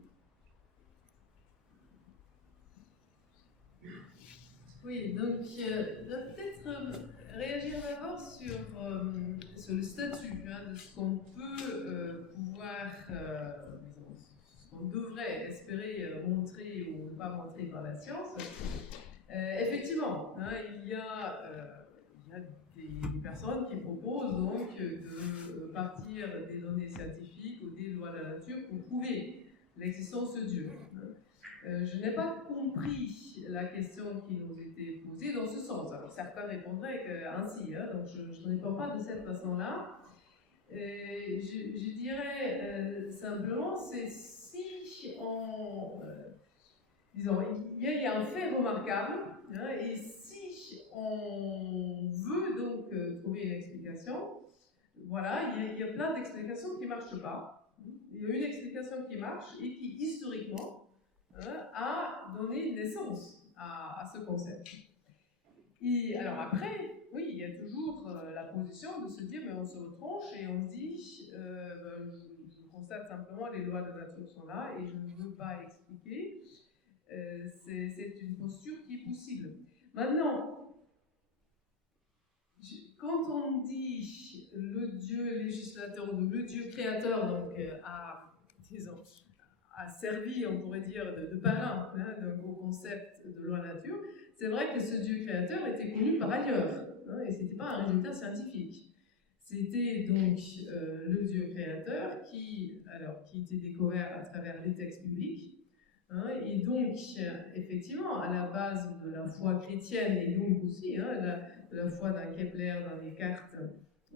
Oui, donc peut-être réagir d'abord sur le statut de ce qu'on peut pouvoir, disons, ce qu'on devrait espérer montrer ou ne pas montrer par la science. Effectivement, il y a des personnes qui proposent donc de partir des données scientifiques ou des lois de la nature pour prouver l'existence de Dieu. Je n'ai pas compris la question qui nous était posée dans ce sens. Alors certains répondraient ainsi, donc je ne réponds pas de cette façon-là. Je dirais simplement, c'est si on... disons, il y a un fait remarquable, et si on veut donc trouver une explication, voilà, il y a plein d'explications qui ne marchent pas. Il y a une explication qui marche et qui, historiquement, a donné naissance à ce concept. Et alors après, oui, il y a toujours la position de se dire, mais on se retranche et on se dit, je constate simplement les lois de la nature sont là et je ne veux pas expliquer. C'est une posture qui est possible. Maintenant, quand on dit le Dieu législateur ou le Dieu créateur, donc a servi, on pourrait dire, de parrain donc au concept de loi nature, c'est vrai que ce Dieu créateur était connu par ailleurs, et ce n'était pas un résultat scientifique. C'était donc le Dieu créateur qui était découvert à travers les textes bibliques, et donc, effectivement, à la base de la foi chrétienne, et donc aussi de la foi d'un Kepler, d'un Descartes,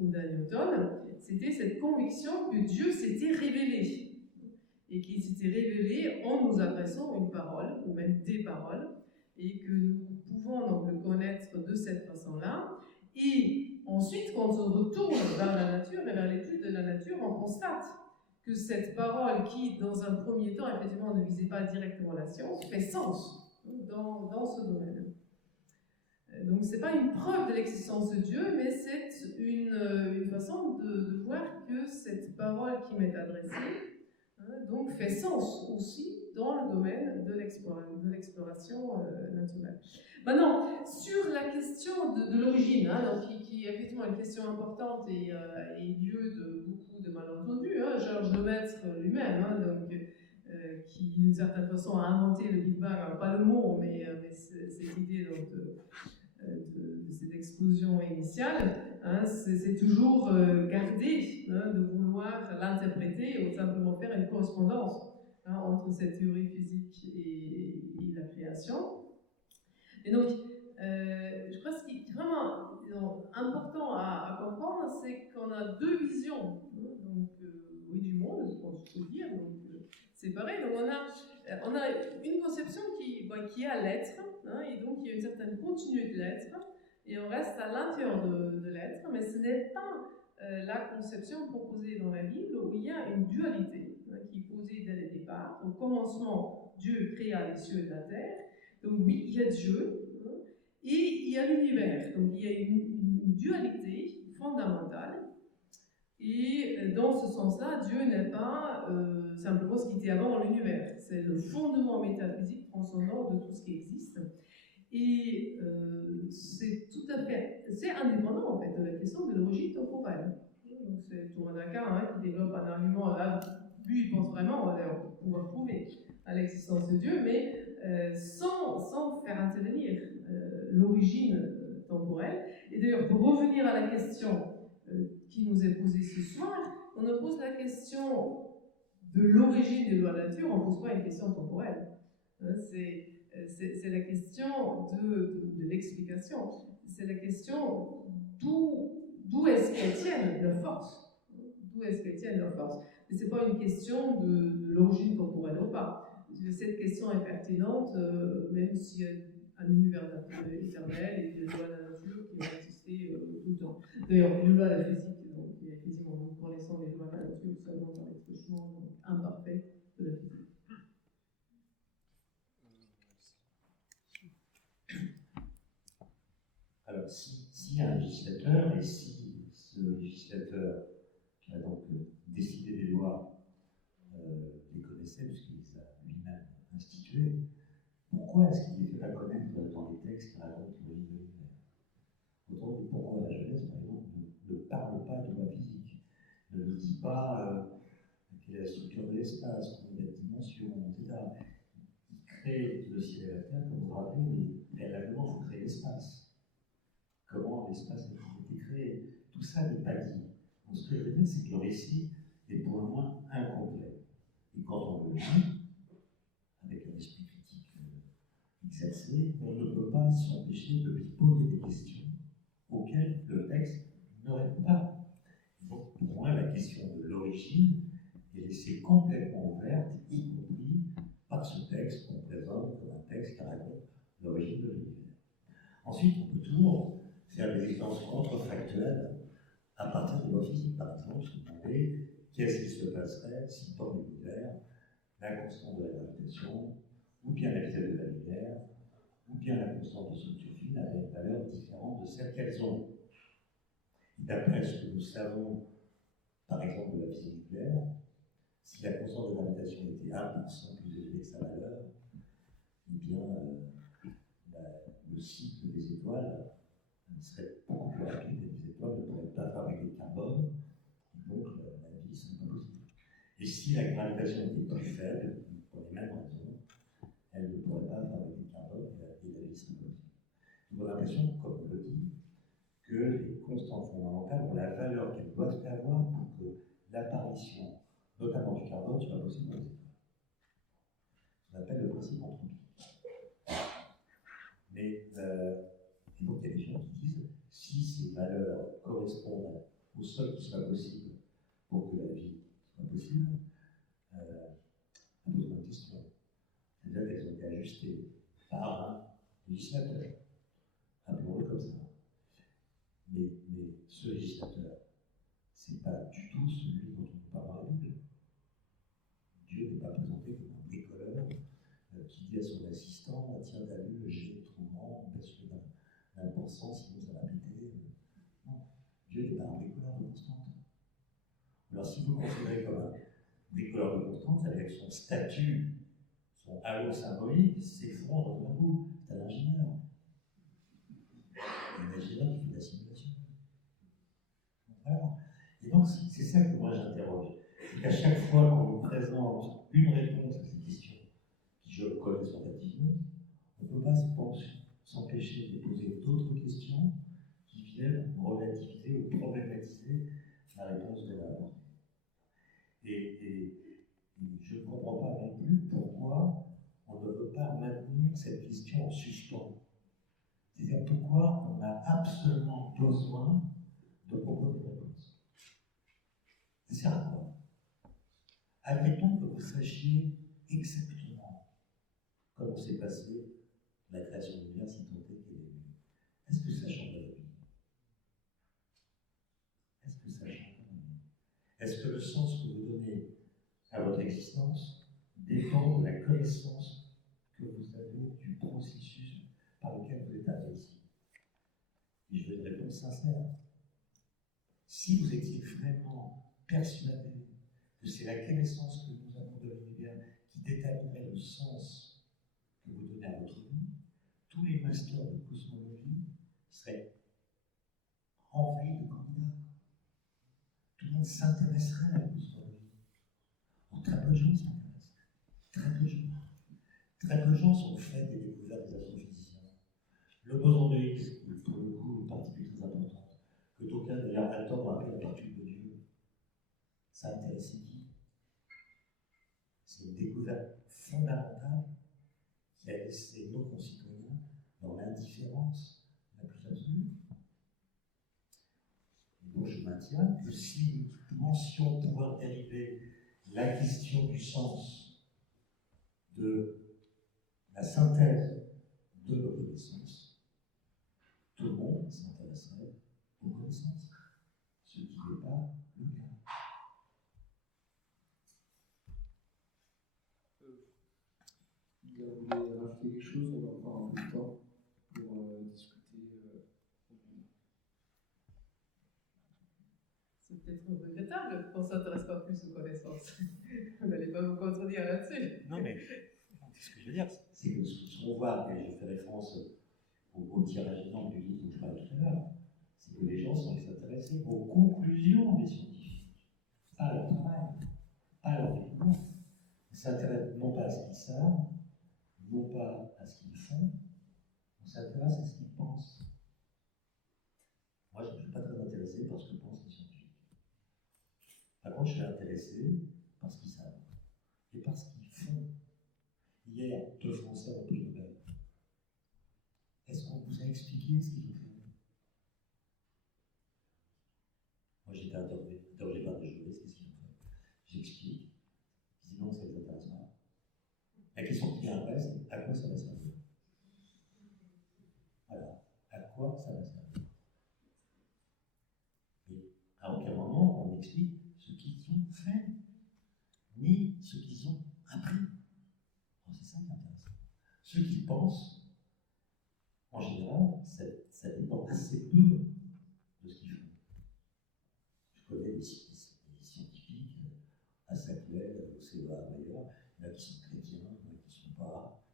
ou d'un Newton, c'était cette conviction que Dieu s'était révélé, et qu'il s'était révélé en nous adressant une parole, ou même des paroles, et que nous pouvons donc le connaître de cette façon-là. Et ensuite, quand on retourne vers la nature et vers l'étude de la nature, on constate que cette parole qui, dans un premier temps, effectivement, ne visait pas directement la science, fait sens dans ce domaine. Donc, ce n'est pas une preuve de l'existence de Dieu, mais c'est une façon de voir que cette parole qui m'est adressée donc fait sens aussi dans le domaine de l'exploration naturelle. Maintenant, sur la question de l'origine, qui est effectivement une question importante et lieu de beaucoup de malentendus, Georges Lemaître lui-même, qui d'une certaine façon a inventé le Big Bang, alors pas le mot, mais cette idée donc, de cette explosion initiale, c'est toujours garder de vouloir l'interpréter ou simplement faire une correspondance entre cette théorie physique et la création. Et donc, je crois que ce qui est vraiment important à comprendre, c'est qu'on a deux visions du monde, je peux dire, séparées. Donc, on a une conception qui est à l'être, et donc il y a une certaine continuité de l'être, et on reste à l'intérieur de l'être, mais ce n'est pas la conception proposée dans la Bible où il y a une dualité qui est posée dès le départ. Au commencement, Dieu créa les cieux et la terre. Donc oui, il y a Dieu et il y a l'univers. Donc il y a une dualité fondamentale. Et dans ce sens-là, Dieu n'est pas simplement ce qui était avant l'univers. C'est le fondement métaphysique transcendant de tout ce qui existe. Et c'est tout à fait, c'est indépendant en fait de la question de l'origine temporelle. Donc c'est Thomas d'Aquin qui développe un argument là, lui il pense vraiment pouvoir prouver à l'existence de Dieu, mais sans faire intervenir l'origine temporelle. Et d'ailleurs, pour revenir à la question qui nous est posée ce soir, on ne pose la question de l'origine des lois de la nature, on ne pose pas une question temporelle. C'est la question de l'explication. C'est la question d'où est-ce qu'elles tiennent leur force. D'où est-ce qu'elles tiennent leur force. Mais ce n'est pas une question de l'origine temporelle ou pas. Cette question est pertinente, même s'il y a un univers éternel et des lois de la nature qui vont exister tout le temps. D'ailleurs, les lois de la physique, donc, effectivement, nous connaissons les lois de la nature seulement par l'expression imparfait de la physique. Alors, s'il y a un législateur, et si ce législateur qui a donc décidé des lois les connaissait, puisqu'il les a lui-même instituées, pourquoi est-ce qu'il les fait pas connaître dans les textes qui racontent l'origine de l'univers? Autrement dit, pourquoi la jeunesse, par exemple, ne parle pas de loi physique, ne nous dit pas quelle est la structure de l'espace, combien il y a de dimensions, etc. Il crée le ciel et la terre, comme vous vous rappelez, mais préalablement, il faut créer l'espace. Comment l'espace a été créé. Tout ça n'est pas dit. Donc, ce que je veux dire, c'est que le récit est pour le moins incomplet. Et quand on le lit, avec un esprit critique exercé, on ne peut pas s'empêcher de lui poser des questions auxquelles le texte ne répond pas. Donc, pour moi, la question de l'origine est laissée complètement ouverte, y compris par ce texte qu'on présente comme un texte qui raconte l'origine de l'univers. Ensuite, on peut toujours faire des expériences contrefactuelles à partir de lois physiques. Par exemple, se demander qu'est-ce qui se passerait si dans l'univers, la constante de la gravitation, ou bien la vitesse de la lumière, ou bien la constante de structure fine avait une valeur différente de celle qu'elles ont. Et d'après ce que nous savons, par exemple, de la physique nucléaire, si la constante de gravitation était 1% plus élevée que sa valeur, eh bien, le cycle des étoiles serait beaucoup plus rapide et les étoiles ne pourraient pas fabriquer de carbone, et donc la vie ne serait pas possible. Et si la gravitation était plus faible, pour les mêmes raisons, elle ne pourrait pas fabriquer de carbone et la vie serait pas possible. On a l'impression, comme on le dit, que les constantes fondamentales ont la valeur qu'elles doivent avoir pour que l'apparition, notamment du carbone, soit possible dans les étoiles. On appelle le principe anthropique. Mais et donc il y a des gens qui disent si ces valeurs correspondent au seul qui soit possible pour que la vie soit possible, a besoin de questions. C'est-à-dire qu'elles ont été ajustées par un législateur, appelons-le comme ça. Mais ce législateur, c'est pas du tout celui dont on nous parle dans la Bible. Dieu n'est pas présenté comme un bricoleur qui dit à son assistant, tiens, t'as vu, le jet est trop grand, baisse-le d'un %, sinon ça va péter. Non, Dieu n'est pas un bricoleur de constante. Alors si vous le considérez comme un bricoleur de constante, ça veut dire que son statut, son halo symbolique s'effondre d'un coup. C'est un ingénieur. Un ingénieur qui fait de la simulation. Voilà. Et donc c'est ça que moi j'interroge. C'est qu'à chaque fois qu'on nous présente une réponse à ces questions, qui je le connais sont fatigueuses, on ne peut pas s'empêcher de poser d'autres questions qui viennent relativiser ou problématiser la réponse qu'on a apportée. Et je ne comprends pas non plus pourquoi on ne veut pas maintenir cette question en suspens. C'est-à-dire pourquoi on a absolument besoin de proposer une réponse. Ça sert à quoi? Admettons que vous sachiez exactement comment s'est passée la création de l'univers si tant est qu'elle est venue. Est-ce que ça change la vie? Est-ce que ça change la vie? Est-ce que le sens que vous donnez à votre existence dépend de la connaissance que vous avez du processus par lequel vous êtes arrivé ici? Et je veux une réponse sincère. Si vous étiez vraiment persuadé que c'est la connaissance que nous avons de l'univers qui déterminerait le sens que vous donnez à votre vie, tous les masters de cosmologie seraient envahis de candidats. Tout le monde s'intéresserait à la cosmologie. Alors, très peu de gens s'y intéressent. Très peu de gens. Très peu de gens sont faits des découvertes des astrophysiciens. Le boson de Higgs, pour le coup, une particule très importante, que d'aucuns d'ailleurs attendent à appeler la particule de Dieu. Ça a intéressé qui? C'est une découverte fondamentale qui a laissé nos concitoyens dans l'indifférence la plus absolue. Et donc je maintiens que si nous pensions pouvoir dériver la question du sens de la synthèse de nos connaissances, tout le monde s'intéresserait aux connaissances, ce qui n'est pas le cas. Vous voulez rajouter quelque chose? On va encore un peu de temps pour discuter. C'est peut-être regrettable qu'on ne s'intéresse pas plus aux connaissances. Vous n'allez pas vous contredire là-dessus. Non, mais ce que je veux dire, c'est que ce qu'on voit, et je fais référence au tirage d'exemple du livre dont je parlais tout à l'heure, c'est que les gens sont intéressés aux conclusions des scientifiques, pas à leur travail, pas à leur découverte. Ils s'intéressent non pas à ce qu'ils savent, non pas à ce qu'ils font, on s'intéresse à ce qu'ils pensent. Moi, je ne suis pas très intéressé par ce que pensent les scientifiques. Par contre, je suis intéressé par ce qu'ils savent et par ce qu'ils font. Hier, 2 Français ont pris Nobel. Est-ce qu'on vous a expliqué ce qu'ils ont fait? Moi, j'étais interrogé par des journalistes, qu'est-ce qu'ils ont fait? J'explique. Ils disent non, ça les intéresse pas. La question qui vient après, c'est à quoi ça va servir? Voilà. À quoi ça va servir? Mais à aucun moment, on explique ce qu'ils ont fait, ni ce qu'ils ont appris. C'est ça qui est intéressant. Ce qu'ils pensent, en général, ça dépend assez peu de ce qu'ils font. Je connais des scientifiques à Saclay, au CEA d'ailleurs, il y en a qui sont chrétiens, il y en a qui ne sont pas.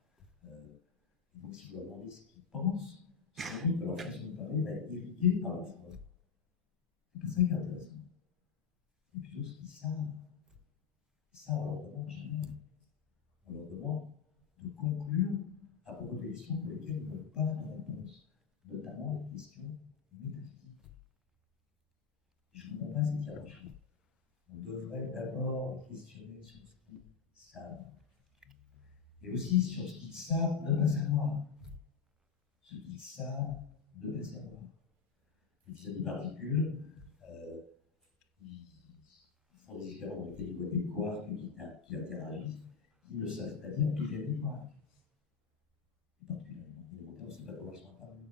Et donc, si vous leur demandez ce qu'ils pensent, sans doute que leur façon de parler va être irriguée par leur foi. C'est pas ça qui est intéressant. C'est plutôt ce qu'ils savent. Et ça, on leur demande jamais. On leur demande de conclure à propos des questions pour lesquelles ils ne peuvent pas faire réponse, notamment les questions métaphysiques. Je ne comprends pas cette hiérarchie. On devrait d'abord questionner sur ce qu'ils savent, et aussi sur ce qu'ils savent ne pas savoir. Ce qu'ils savent ne pas savoir. Les physiques des particules, sont des expériences dans lesquelles ils voient des quarks qui interagissent, qui ne savent pas dire d'où viennent les quarks. Et particulièrement élémentaire, on ne sait pas comment ils sont apparus.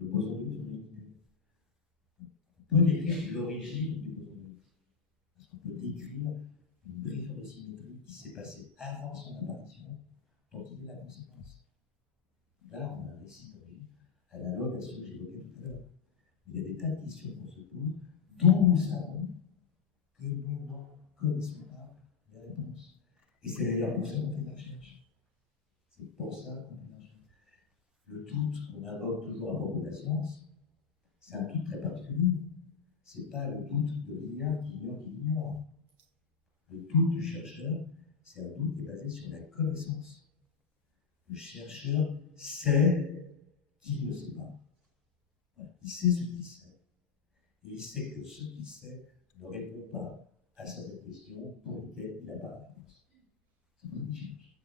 Le boson de Higgs, on a une idée. On peut décrire l'origine du boson de Higgs. Parce qu'on peut décrire une brisure de symétrie qui s'est passée avant son apparition, dont il est la conséquence. Là, on a un récit d'origine analogue à ceux que j'évoquais tout à l'heure. Il y a des tas de questions qu'on se pose, dont nous savons que nous n'en connaissons pas les réponses. Et c'est d'ailleurs pour ça qu'on fait de la recherche. C'est pour ça qu'on fait de la recherche. Le doute qu'on invoque toujours à propos de la science, c'est un doute très particulier. Ce n'est pas le doute de l'ignare qui ignore. Le doute du chercheur, c'est un doute qui est basé sur la connaissance. Le chercheur sait qu'il ne sait pas. Voilà. Il sait ce qu'il sait. Et il sait que ce qu'il sait ne répond pas à certaines questions pour lesquelles il n'a pas la réponse. C'est pour ça qu'il cherche.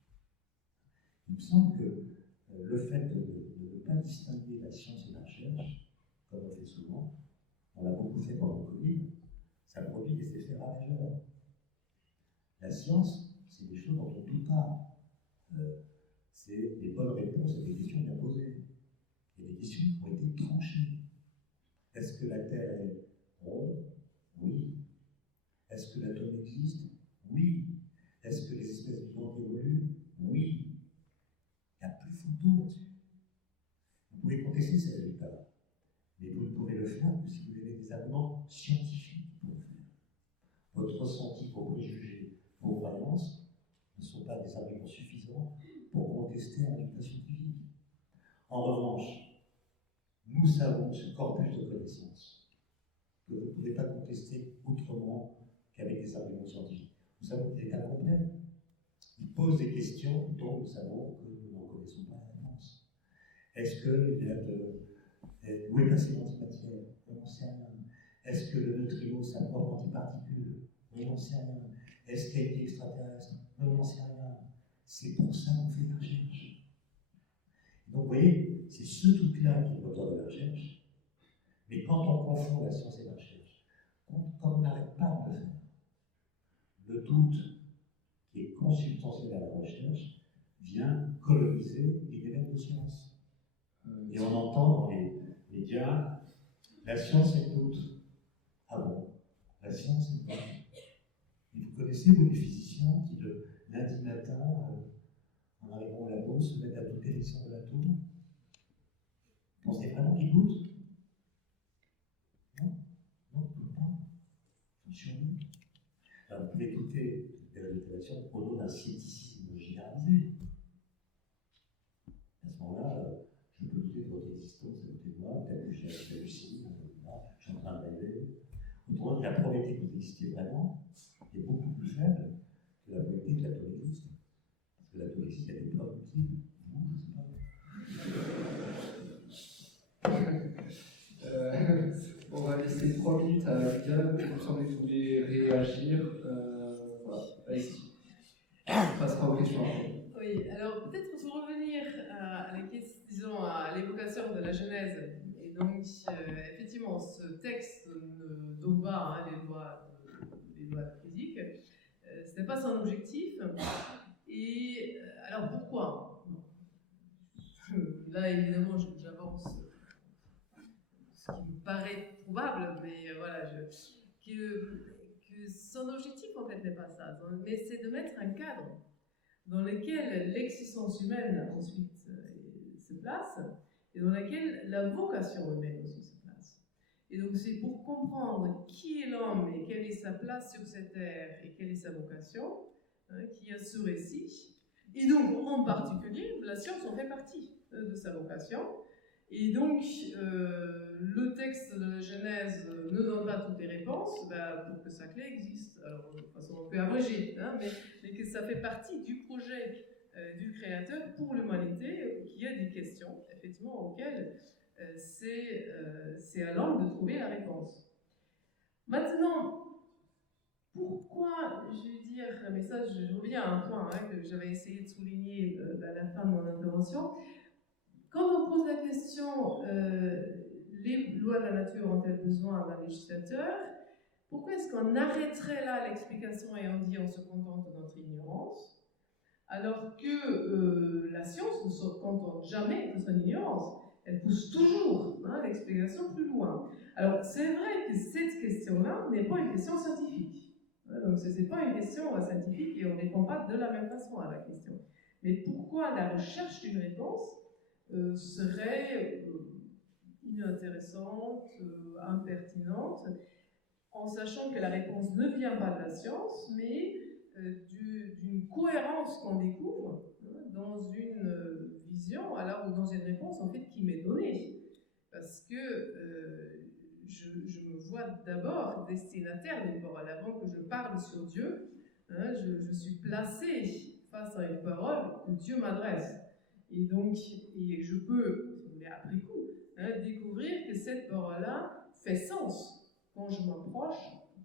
Il me semble que le fait de ne pas distinguer la science et la recherche, comme on fait souvent, on l'a beaucoup fait pendant le Covid, ça produit des effets ravageurs. La science, c'est des choses dont on ne doute pas. C'est des bonnes réponses à des questions bien posées. Il y a des questions qui ont été tranchées. Est-ce que la Terre est ronde? Oui. Est-ce que l'atome existe? Oui. Est-ce que les espèces vivantes évoluent? Oui. Il n'y a plus photo là-dessus. Vous pouvez contester ces résultats, mais vous ne pouvez le faire que si vous avez des arguments scientifiques pour le faire. Votre ressenti, vos préjugés, vos croyances ne sont pas des arguments suffisants pour contester un résultat scientifique. En revanche, nous savons ce corpus de connaissances que vous ne pouvez pas contester autrement qu'avec des arguments scientifiques. Nous savons qu'il est incomplet. Il pose des questions dont nous savons que nous n'en connaissons pas la réponse. Est-ce qu'il y a où est passée l'antimatière? On n'en sait rien. Est-ce que le neutrino, c'est un propre antiparticule? On n'en sait rien. Est-ce qu'il a été extraterrestre? On n'en sait rien. C'est pour ça qu'on fait de la recherche. Donc vous voyez, c'est ce doute-là qui est le moteur de la recherche. Mais quand on confond la science et la recherche, comme on n'arrête pas de le faire, le doute qui est consubstantiel à la recherche vient coloniser les domaines de science. Et on entend dans les médias, la science est le doute. Ah bon, la science est le doute. Et vous connaissez, vous, les physiciens qui, le lundi matin, en arrivant au labo, se mettent à douter l'existence de l'atome? Vous pensez vraiment qu'ils doutent? Non? Non, tout le temps. Attention. Alors, vous pouvez douter des résultats de la science au nom d'un scepticisme généralisé. À ce moment-là, je peux douter de votre existence à côté de moi, peut-être que j'ai halluciné, je suis en train de rêver. Autrement dit, la probabilité que vous existiez vraiment est beaucoup plus faible que la probabilité que l'atome existe. Parce que l'atome existe, il y a des preuves multiples. Vous, je ne sais pas. On va laisser 3 minutes à Gab. Il me semblait que vous voulez réagir. Voilà, allez-y. On passera aux questions. Oui, alors peut-être pour revenir à la question, disons, à l'évocation de la Genèse. Et donc, effectivement, ce texte ne donne pas les lois de physique. Ce n'est pas son objectif. Et alors pourquoi? Là, évidemment, j'avance ce qui me paraît probable, mais voilà, que son objectif, en fait, n'est pas ça. Mais c'est de mettre un cadre dans lequel l'existence humaine ensuite se place, et dans lequel la vocation humaine aussi se place. Et donc c'est pour comprendre qui est l'homme et quelle est sa place sur cette terre et quelle est sa vocation, qu'il y a ce récit. Et donc en particulier, la science en fait partie de sa vocation. Et donc le texte de la Genèse ne donne pas toutes les réponses pour que sa clé existe. Alors de façon un peu abrégée, mais que ça fait partie du projet du Créateur pour l'humanité, qu'il y a des questions, effectivement, auxquelles c'est à l'homme de trouver la réponse. Maintenant, pourquoi, je vais dire, mais ça je reviens à un point que j'avais essayé de souligner à la fin de mon intervention. Quand on pose la question, les lois de la nature ont-elles besoin d'un législateur? Pourquoi est-ce qu'on arrêterait là l'explication et on dit on se contente de notre ignorance, alors que la science ne se contente jamais de son ignorance, elle pousse toujours l'explication plus loin. Alors c'est vrai que cette question-là n'est pas une question scientifique. Donc ce n'est pas une question scientifique et on ne répond pas de la même façon à la question. Mais pourquoi la recherche d'une réponse serait inintéressante, impertinente, en sachant que la réponse ne vient pas de la science, mais d'une cohérence qu'on découvre dans une vision, alors ou dans une réponse en fait qui m'est donnée, parce que je me vois d'abord destinataire d'une parole avant que je parle sur Dieu. Je suis placé face à une parole que Dieu m'adresse, et donc je peux, si vous voulez, après coup, découvrir que cette parole-là fait sens quand je m'approche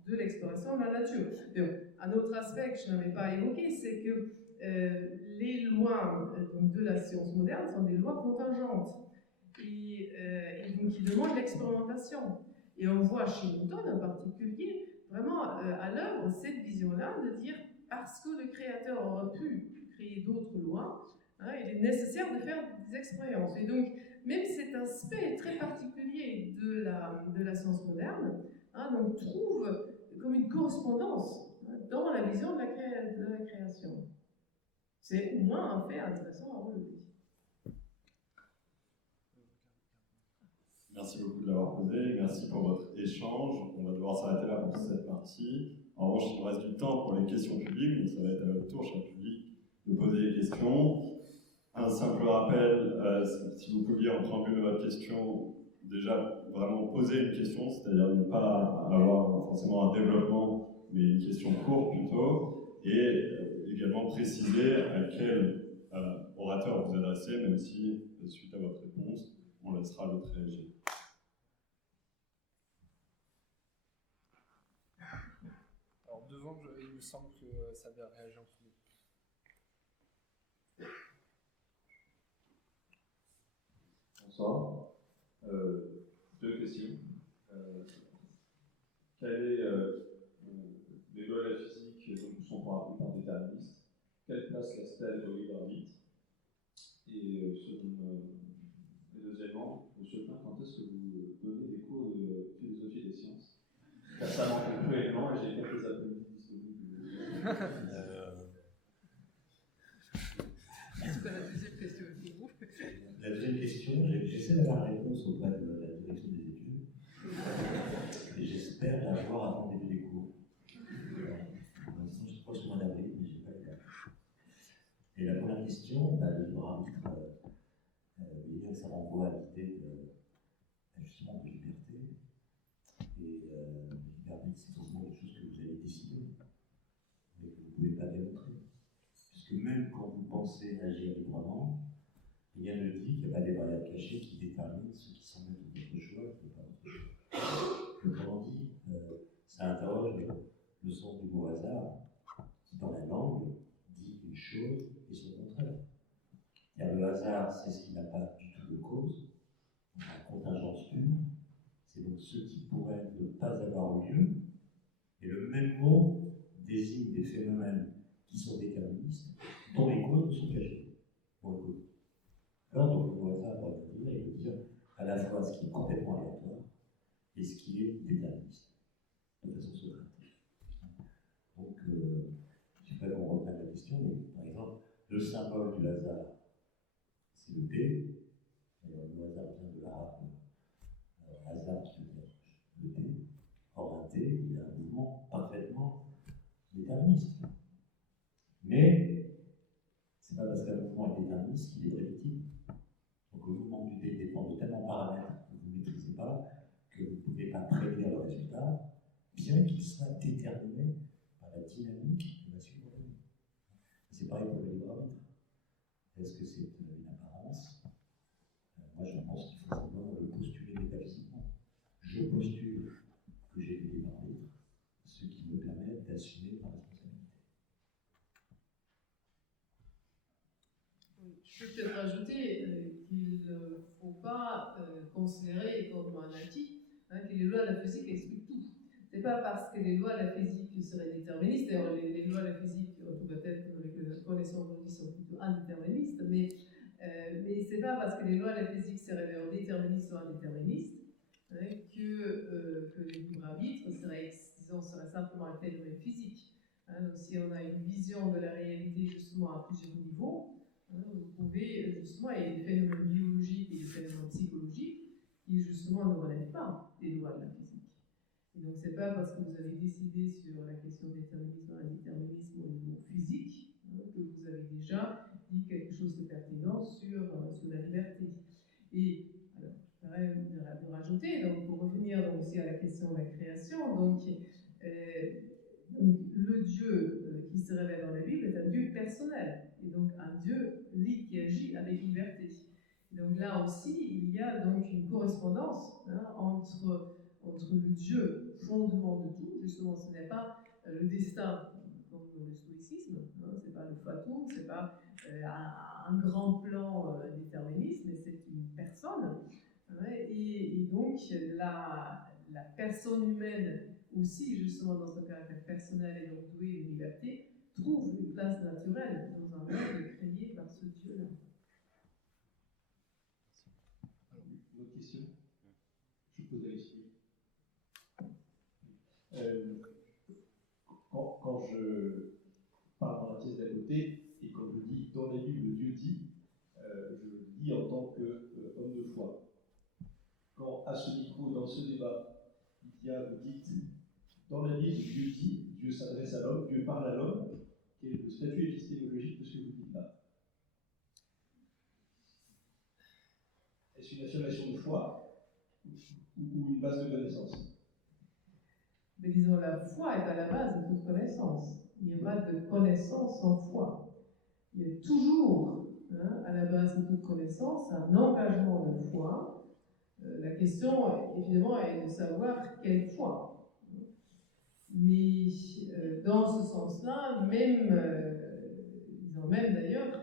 de l'exploration de la nature. Un autre aspect que je n'avais pas évoqué, c'est que les lois donc de la science moderne sont des lois contingentes et donc qui demandent l'expérimentation. Et on voit chez Newton en particulier vraiment à l'œuvre cette vision-là de dire parce que le créateur aurait pu créer d'autres lois, il est nécessaire de faire des expériences. Et donc même cet aspect très particulier de la science moderne donc trouve comme une correspondance dans la vision de la création. C'est au moins un fait intéressant à relever. Merci beaucoup de l'avoir posé, merci pour votre échange. On va devoir s'arrêter là pour cette partie. En revanche, il nous reste du temps pour les questions publiques, donc ça va être à votre tour, cher public, de poser des questions. Un simple rappel, si vous pouviez en préambule de votre question, déjà vraiment poser une question, c'est-à-dire ne pas avoir forcément un développement, mais une question courte plutôt, et également préciser à quel orateur vous adressez, même si, suite à votre réponse, on laissera l'autre réagir. Alors devant, il me semble que ça vient réagir en premier. Bonsoir. Deux questions. Quelle est les lois de la physique donc, sont pour la plupart déterministes? Quelle place laisse-t-elle au libre arbitre? Et deuxièmement, Monsieur Klein, quand est-ce que vous donnez des cours de philosophie des sciences? Car ça manque cruellement et j'ai quelques après-midi disponibles. Est-ce que la deuxième question est pour vous? La deuxième question, j'essaie d'avoir la réponse auprès de la direction des études, et j'espère l'avoir avant le début des cours. Pour l'instant, je pense au mois d'avril, mais je n'ai pas le cas. Et la première question, le libre arbitre, ça renvoie à l'idée justement de liberté. Et libre arbitre, c'est forcément quelque chose que vous allez décider, mais que vous ne pouvez pas démontrer. Puisque même quand vous pensez agir librement, rien ne dit qu'il n'y a pas des variables cachées qui déterminent ce qui s'en met de votre choix et pas votre choix. Autrement dit, ça interroge le sens du mot hasard, qui dans la langue dit une chose et son contraire. Car le hasard, c'est ce qui n'a pas du tout de cause, la contingence pure, c'est donc ce qui pourrait ne pas avoir lieu, et le même mot désigne des phénomènes qui sont déterministes, dont les causes sont cachées. Alors, donc, le mot hasard va dire, il veut dire à la fois ce qui est complètement aléatoire et ce qui est déterministe, de façon secrète. Donc, je ne sais pas qu'on reprenne la question, mais par exemple, le symbole du hasard, c'est le D. D'ailleurs, le hasard vient de l'arabe hasard qui veut dire le D. Or, un D, il a un mouvement parfaitement déterministe. Mais, c'est pas parce qu'un mouvement est déterministe qu'il est prédictible. Donc, le mouvement du D dépend de tellement de paramètres que vous ne maîtrisez pas que vous ne pouvez pas prédire le résultat, bien qu'il soit déterminé par la dynamique qui va suivre la vie. C'est pareil pour le libre arbitre. Est-ce que c'est une apparence? Moi, je pense qu'il faut simplement le postuler métaphysiquement. Je postule que j'ai du libre arbitre, ce qui me permet d'assumer ma responsabilité. Je peux peut-être rajouter qu'il ne faut pas considérer comme un acquis que les lois de la physique expliquent tout. C'est pas parce que les lois de la physique seraient déterministes, d'ailleurs les lois de la physique, en tout cas telles que nous les connaissons aujourd'hui, sont plutôt indéterministes, mais c'est pas parce que les lois de la physique seraient d'ailleurs déterministes ou indéterministes hein, que le libre arbitre serait simplement un phénomène physique. Hein, donc si on a une vision de la réalité justement à plusieurs niveaux, hein, vous pouvez justement, il y a des phénomènes biologiques et des phénomènes psychologiques qui justement ne relèvent pas des lois de la physique. Et donc c'est pas parce que vous avez décidé sur la question de déterminisme ou indéterminisme au niveau physique hein, que vous avez déjà dit quelque chose de pertinent sur la liberté. Et alors, je voudrais de rajouter, donc pour revenir donc, aussi à la question de la création, donc le Dieu qui se révèle dans la Bible est un Dieu personnel, et donc un Dieu qui agit avec liberté. Et donc là aussi, il y a donc une correspondance hein, entre le Dieu, fondement de tout, justement, ce n'est pas le destin, comme dans le stoïcisme, hein, c'est pas le fatum, c'est pas un grand plan déterministe, mais c'est une personne. Hein, et donc, la personne humaine aussi, justement, dans son caractère personnel et donc doué de liberté, trouve une place naturelle dans un monde créé par ce Dieu-là. Une autre question? Je pose à l'esprit. Quand je parle dans la pièce d'à côté, et quand je dis dans la Bible, Dieu dit, je le dis en tant qu'homme de foi. Quand à ce micro, dans ce débat, vous dites, dans la Bible, Dieu dit, Dieu s'adresse à l'homme, Dieu parle à l'homme, quel est le statut épistémologique de ce que vous dites là? Est-ce une affirmation de foi ou une base de connaissance? Mais disons, la foi est à la base de toute connaissance. Il n'y a pas de connaissance sans foi. Il y a toujours, hein, à la base de toute connaissance, un engagement de foi. La question, évidemment, est de savoir quelle foi. Mais dans ce sens-là, même d'ailleurs,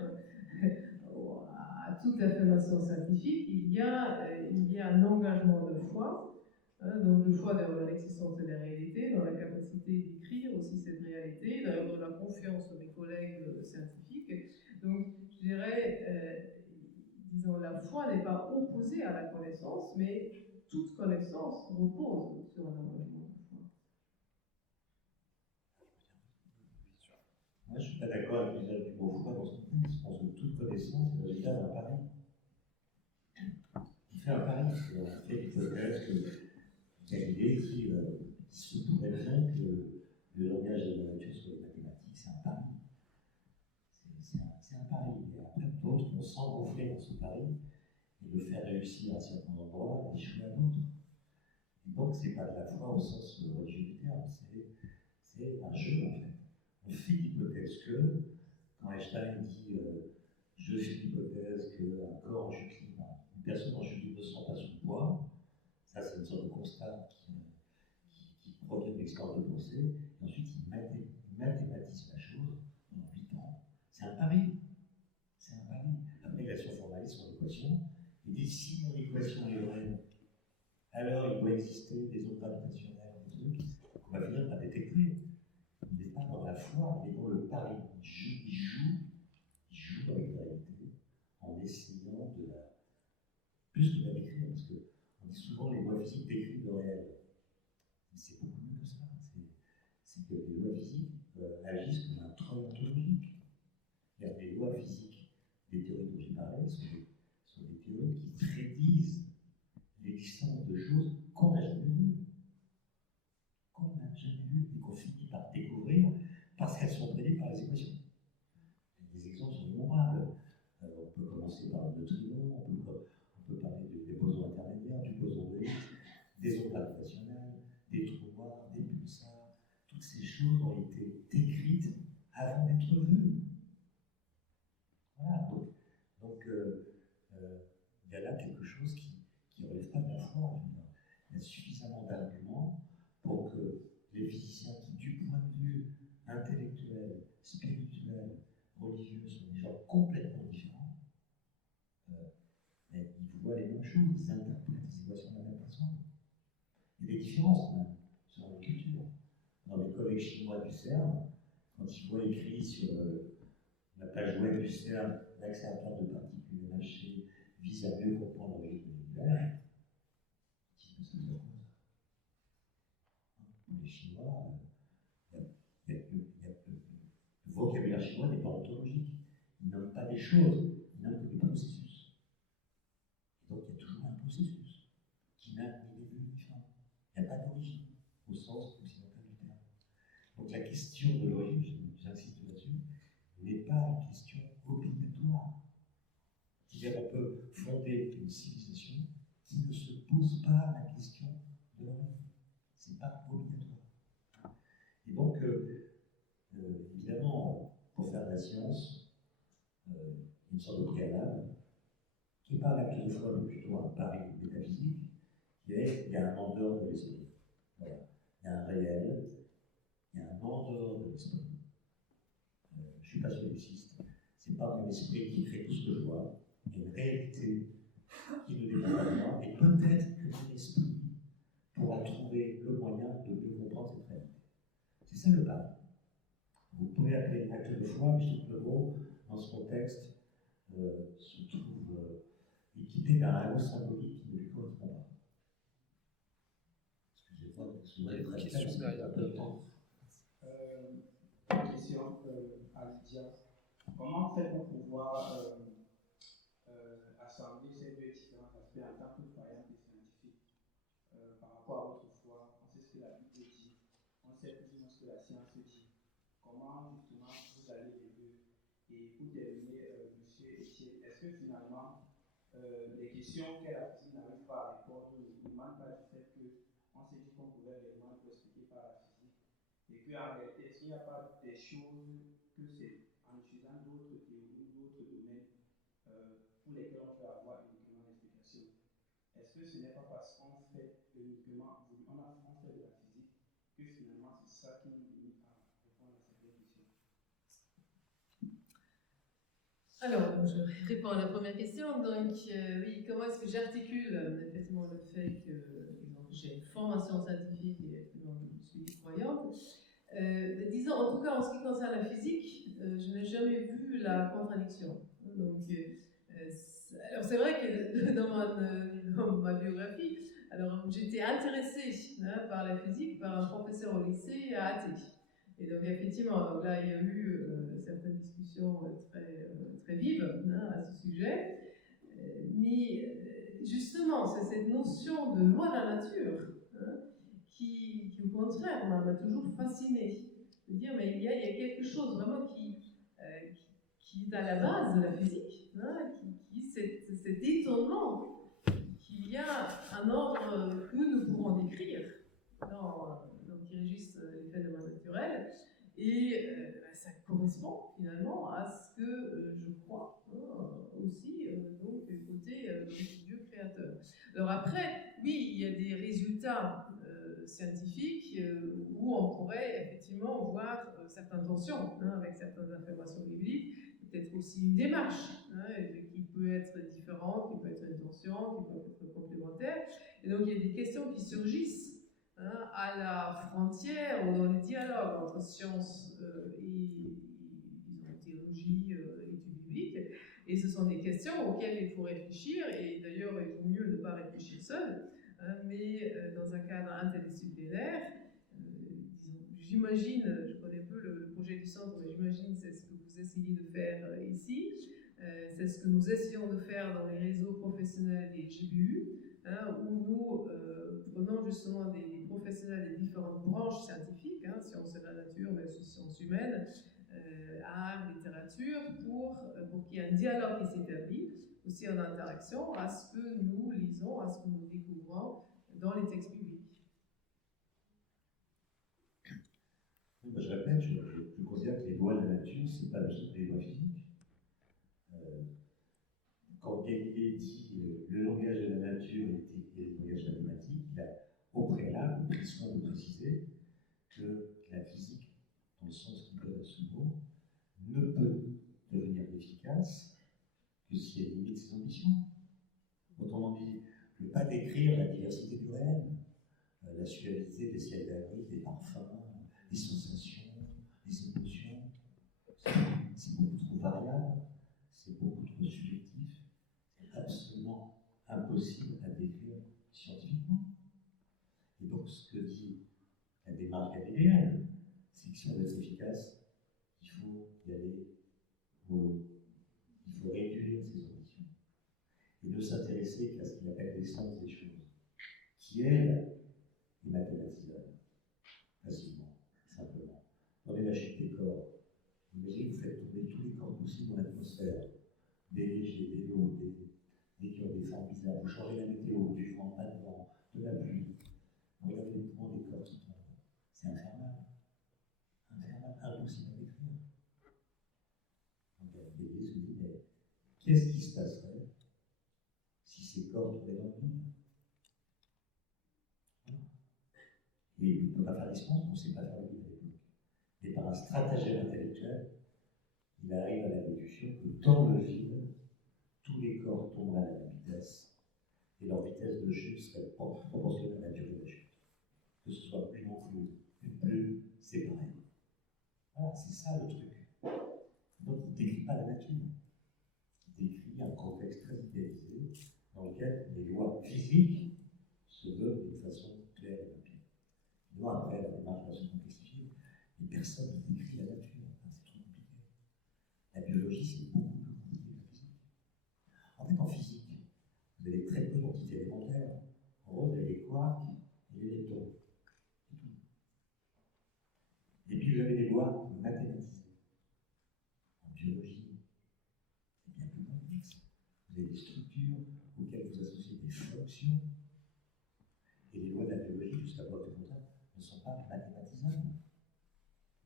à toute affirmation scientifique, il y a un engagement de foi. Hein, donc de foi dans l'existence de la réalité, dans la capacité d'écrire aussi cette réalité, dans la confiance de mes collègues scientifiques. Donc je dirais, disons, la foi n'est pas opposée à la connaissance, mais toute connaissance repose sur un engagement de foi. Moi, je ne suis pas d'accord avec l'usage du mot foi dans ce contexte. Je pense que toute connaissance est le résultat d'un pari. Il fait un pari, c'est-à-dire on fait l'hypothèse que Galilée dit il se pourrait bien que le langage de la nature soit les mathématiques, c'est un pari. C'est un pari. Et après, d'autres vont s'engouffrer dans ce pari et le faire réussir à certains endroits et échouer à d'autres. Et donc, ce n'est pas de la foi au sens religieux du terme, c'est un jeu en fait. On fait l'hypothèse que, quand Einstein dit je fais l'hypothèse qu'un corps juclide, une personne en juclide ne sent pas son poids, ça c'est une sorte de constat qui provient de l'expérience de pensée, et ensuite il mathématise la chose pendant 8 ans. C'est un pari. C'est un pari. Après, il a son formalisme, son équation, il dit si mon équation est vraie, alors il doit exister des ondes gravitationnelles, des trucs qu'on va finir par détecter. Il n'est pas dans la foi, il est dans le pari. Il joue avec la réalité en essayant de la. Plus que de la décrire, parce qu'on dit souvent les lois physiques décrivent le réel. Mais c'est beaucoup mieux que ça. C'est que les lois physiques agissent comme un trône ontologique. Les lois physiques des théories dont j'ai parlé sont des théories qui prédisent l'existence de choses qu'on n'a jamais vues. Qu'on n'a jamais vues et qu'on finit par découvrir parce qu'elles sont prédites par les équations. Les exemples sont innombrables. On peut commencer par le neutrino, on peut parler des bosons intermédiaires, du boson de Higgs, des ondes gravitationnelles, des trous noirs, des pulsars. Toutes ces choses ont été décrites avant d'être vues. Voilà, donc il y a là quelque chose qui ne relève pas de la foi. Il y a suffisamment d'arguments pour que les physiciens qui, du point de vue intellectuel, spirituel, religieux, sont des gens complètement différents, mais ils voient les mêmes choses, ils interprètent les équations de la même façon. Il y a des différences quand même, selon les cultures. collègues chinois du CERN, quand ils voient écrit sur la page web du CERN, l'accélérateur de particules lâchées vise à mieux comprendre l'origine de l'univers, ils disent que ça veut dire quoi ça? Les Chinois, le vocabulaire chinois n'est pas ontologique. Ils nomment pas des choses, ils nomment que des processus. Et donc il y a toujours un processus qui n'a ni début ni fin. Il n'y a pas d'origine, au sens occidental du terme. Donc la question de l'origine, j'insiste là-dessus, n'est pas une question obligatoire. C'est-à-dire qu'on peut fonder une civilisation qui ne se pose pas la question de l'origine. Ce n'est pas obligatoire. Et donc, évidemment, pour faire de la science, une sorte de préalable, qui n'est pas un acte de foi, mais plutôt un pari métaphysique, qui est qu'il y a un en dehors de l'esprit. Voilà. Il y a un réel, il y a un en dehors de l'esprit. Je ne suis pas solipsiste. Ce n'est pas mon esprit qui crée tout ce que je vois. Il y a une réalité qui ne dépend pas de moi, et peut-être que mon esprit pourra trouver le moyen de mieux comprendre cette réalité. C'est ça le pari. Vous pouvez appeler acte de foi, mais je trouve que le mot, dans ce contexte, se trouve équipé d'un mot symbolique qui ne lui correspond pas. Excusez-moi d'être très Question derrière. Question à Lydia. Comment fait pour pouvoir assembler ces deux différents aspects en tant que croyante et scientifique par rapport à votre foi? On sait ce que la Bible dit, on sait plus ou moins ce que la science dit. Comment justement vous allez les deux? Et pour terminer, monsieur Etienne, est-ce que finalement les questions que la physique n'arrive pas à répondre ne demandent pas du fait qu'on s'est dit qu'on pouvait les rendre expliquées par la physique? Et qu'en réalité, est-ce qu'il n'y a pas des choses que c'est en utilisant d'autres théories, d'autres domaines pour lesquels on peut avoir uniquement l'explication? Est-ce que ce n'est pas parce qu'on fait uniquement, on fait de la physique que finalement c'est ça qui nous limite à répondre à cette question? Alors, je réponds à la première question. Donc, oui, comment est-ce que j'articule effectivement le fait que j'ai une formation scientifique et effectivement je suis croyante? Disons, en tout cas, en ce qui concerne la physique, je n'ai jamais vu la contradiction. Donc, alors c'est vrai que dans ma biographie, alors j'étais intéressée par la physique par un professeur au lycée athée. Et donc effectivement, donc là il y a eu certaines discussions très vives à ce sujet. Mais justement, c'est cette notion de loi de la nature qui au contraire m'a toujours fascinée. De dire, mais il y a quelque chose vraiment qui est à la base de la physique, cet étonnement qu'il y a un ordre que nous pouvons décrire qui régisse les phénomènes naturels, et ça correspond finalement à ce que je crois aussi, donc côté Dieu créateur. Alors après, oui, il y a des résultats scientifiques où on pourrait effectivement voir certaines tensions avec certaines informations bibliques, peut-être aussi une démarche qui peut être différente, qui peut être une tension, qui peut être complémentaire. Et donc il y a des questions qui surgissent à la frontière ou dans le dialogue entre science et théologie, études bibliques. Et ce sont des questions auxquelles il faut réfléchir, et d'ailleurs il vaut mieux ne pas réfléchir seul, mais dans un cadre interdisciplinaire. J'imagine, je connais peu le projet du centre, mais j'imagine c'est ce que vous essayez de faire ici. C'est ce que nous essayons de faire dans les réseaux professionnels des GBU, où nous prenons justement des professionnels des différentes branches scientifiques, sciences de la nature, mais aussi sciences humaines, art, littérature, pour qu'il y ait un dialogue qui s'établit, aussi en interaction à ce que nous lisons, à ce que nous découvrons dans les textes bibliques. Je répète, je considère que les lois de la nature, ce n'est pas juste des lois physiques. Quand Galilée dit le langage de la nature est le langage mathématique, il a au préalable pris soin de préciser que la physique, dans le sens qu'il donne à ce mot, ne peut devenir efficace que si elle limite ses ambitions. Autrement dit, ne pas décrire la diversité du réel, la suavité des ciels d'avril, des parfums, les sensations, les émotions. C'est beaucoup trop variable, c'est beaucoup trop subjectif, c'est absolument impossible à décrire scientifiquement. Et donc, ce que dit la démarche galiléenne, c'est que si on veut être efficace, il faut y aller mollo. Il faut réduire ses ambitions et ne s'intéresser qu'à ce qu'il appelle l'essence des choses, qui, elle, est mathématisable, facilement, simplement. Prenez la chute des corps. Imaginez que vous faites tourner tous les corps possibles dans l'atmosphère, des légers, des lourds, des qui ont des formes bizarres. Vous changez la météo, du vent, pas de vent, de la pluie. Regardez le mouvement des corps qui tombent. C'est infernal. Infernal, impossible à décrire. Donc Galilée se dit, mais qu'est-ce qui se passerait si ces corps tombaient dans le vide? Et il ne peut pas faire l'expérience, on ne sait pas faire le vide à l'époque. Mais par un stratagème intellectuel, il arrive à la déduction que dans le vide, tous les corps tomberaient à la même vitesse, et leur vitesse de chute serait proportionnelle à la durée de la chute. Que ce soit une enclume, une plume, c'est pareil. Voilà, c'est ça le truc. Donc il ne décrit pas la nature. Il décrit un contexte très idéalisé dans lequel les lois physiques se donnent d'une façon claire et limpide. Sinon, après, la démarche va se complexifier, mais personne ne décrit la nature. Enfin, c'est trop compliqué. La biologie, c'est beaucoup plus compliqué que la physique. En fait, en physique, vous avez très peu d'entités élémentaires. En gros, vous avez les quarks et les leptons. C'est tout. Et puis, vous avez des lois mathématisées. En biologie, c'est bien plus complexe. Vous avez des structures auxquelles vous associez des fonctions. Et les lois de la biologie, jusqu'à preuve du contraire, ne sont pas mathématisables.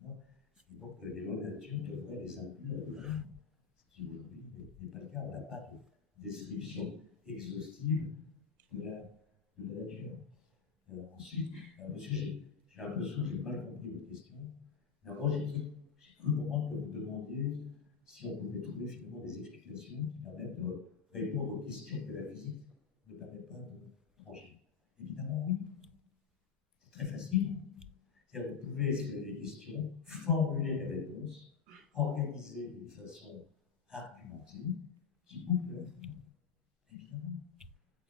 Non. Et donc, les lois de la nature devraient les inclure. Ce qui aujourd'hui n'est pas le cas. On n'a pas de description exhaustive de la nature. Ensuite, monsieur, j'ai un peu sourd, je n'ai pas compris votre question. Mais en gros, j'ai cru comprendre que vous demandiez si on pouvait trouver finalement des explications qui permettent de répondre aux questions que la physique ne permet pas de trancher. Évidemment, oui. C'est très facile. C'est-à-dire que vous pouvez, si vous avez des questions, formuler des réponses, organiser d'une façon argumentée, qui boucle la fin. Évidemment.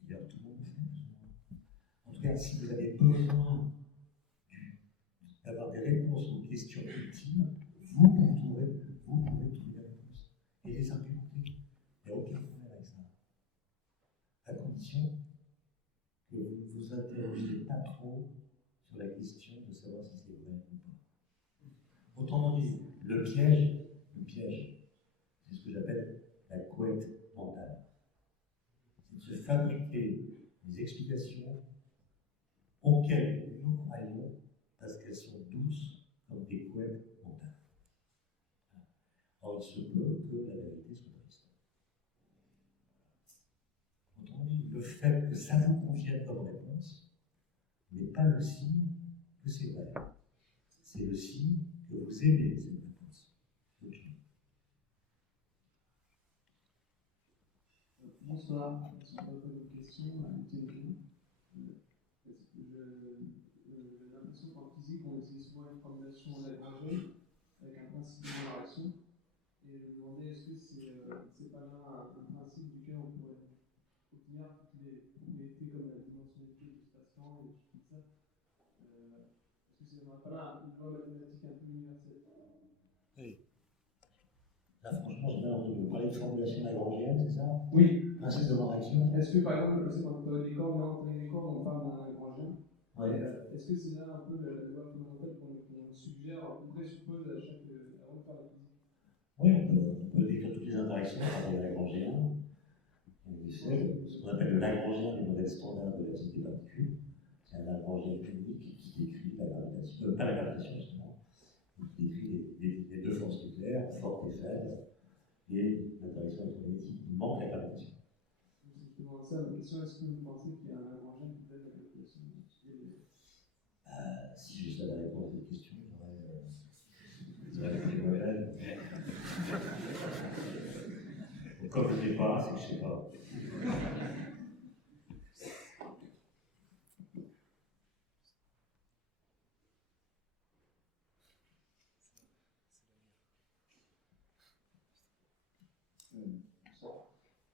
Et d'ailleurs, tout le monde le fait, plus ou moins. En tout cas, si vous avez besoin d'avoir des réponses aux questions ultimes, vous pouvez trouver des réponses et les argumenter. Il n'y a aucun problème avec ça. À condition que vous ne vous interrogez pas trop sur la question de savoir si c'est vrai ou pas. Autrement dit, le piège, c'est ce que j'appelle la couette mentale. C'est de se fabriquer des explications auxquelles nous croyons parce qu'elles sont douces comme des couettes mentales. Or, il se peut que la vérité soit triste. Autrement dit, le fait que ça vous convienne comme réponse n'est pas le signe que c'est vrai. C'est le signe que vous aimez cette réponse. Bonsoir, je ne pas vos questions à l'utile. J'ai l'impression qu'en physique, on utilise souvent une formulation lagrangienne avec un principe de génération. Et je me demandais, est-ce que c'est pas là un principe duquel on pourrait obtenir toutes les propriétés comme la dimensionnalité du espace-temps et des choses comme ça? Est-ce que c'est pas là une loi mathématique un peu universelle? Oui. Là, franchement, j'ai bien envie de vous parler de formulation lagrangienne, c'est ça? Oui. Principe de non-action. Est-ce que, par exemple, je sais quand on a des cordes, on parle d'un lagrangien. Ouais. Est-ce que c'est là un peu la loi fondamentale qu'on suggère, qu'on présuppose avant de faire la physique? Oui, on peut décrire toutes les interactions par des lagrangiens. Ce qu'on appelle le lagrangien du modèle standard de la physique des particules. C'est un lagrangien unique qui décrit la gravitation, pas la gravitation justement, qui décrit les deux forces nucléaires, fortes et faibles, et l'interaction électromagnétique. Il manque la gravitation. C'est justement ça, ma question, est-ce que vous pensez qu'il y a un lagrangien qui donne la gravitation? Si je savais répondre à cette question, j'aurais été mauvais. Comme je ne sais pas, c'est que je ne sais pas.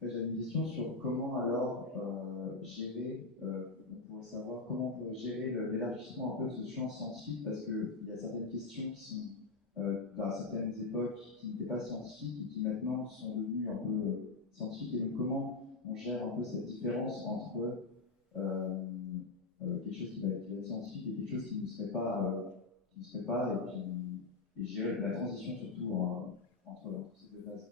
J'avais une question sur comment alors gérer, on pourrait savoir comment on pourrait gérer l'élargissement un peu de ce champ scientifique, parce qu'il y a certaines questions qui sont à certaines époques qui n'étaient pas scientifiques et qui maintenant sont devenues un peu scientifiques. Et donc comment on gère un peu cette différence entre quelque chose qui va être scientifique et quelque chose qui ne serait pas, et gérer la transition surtout entre ces deux phases.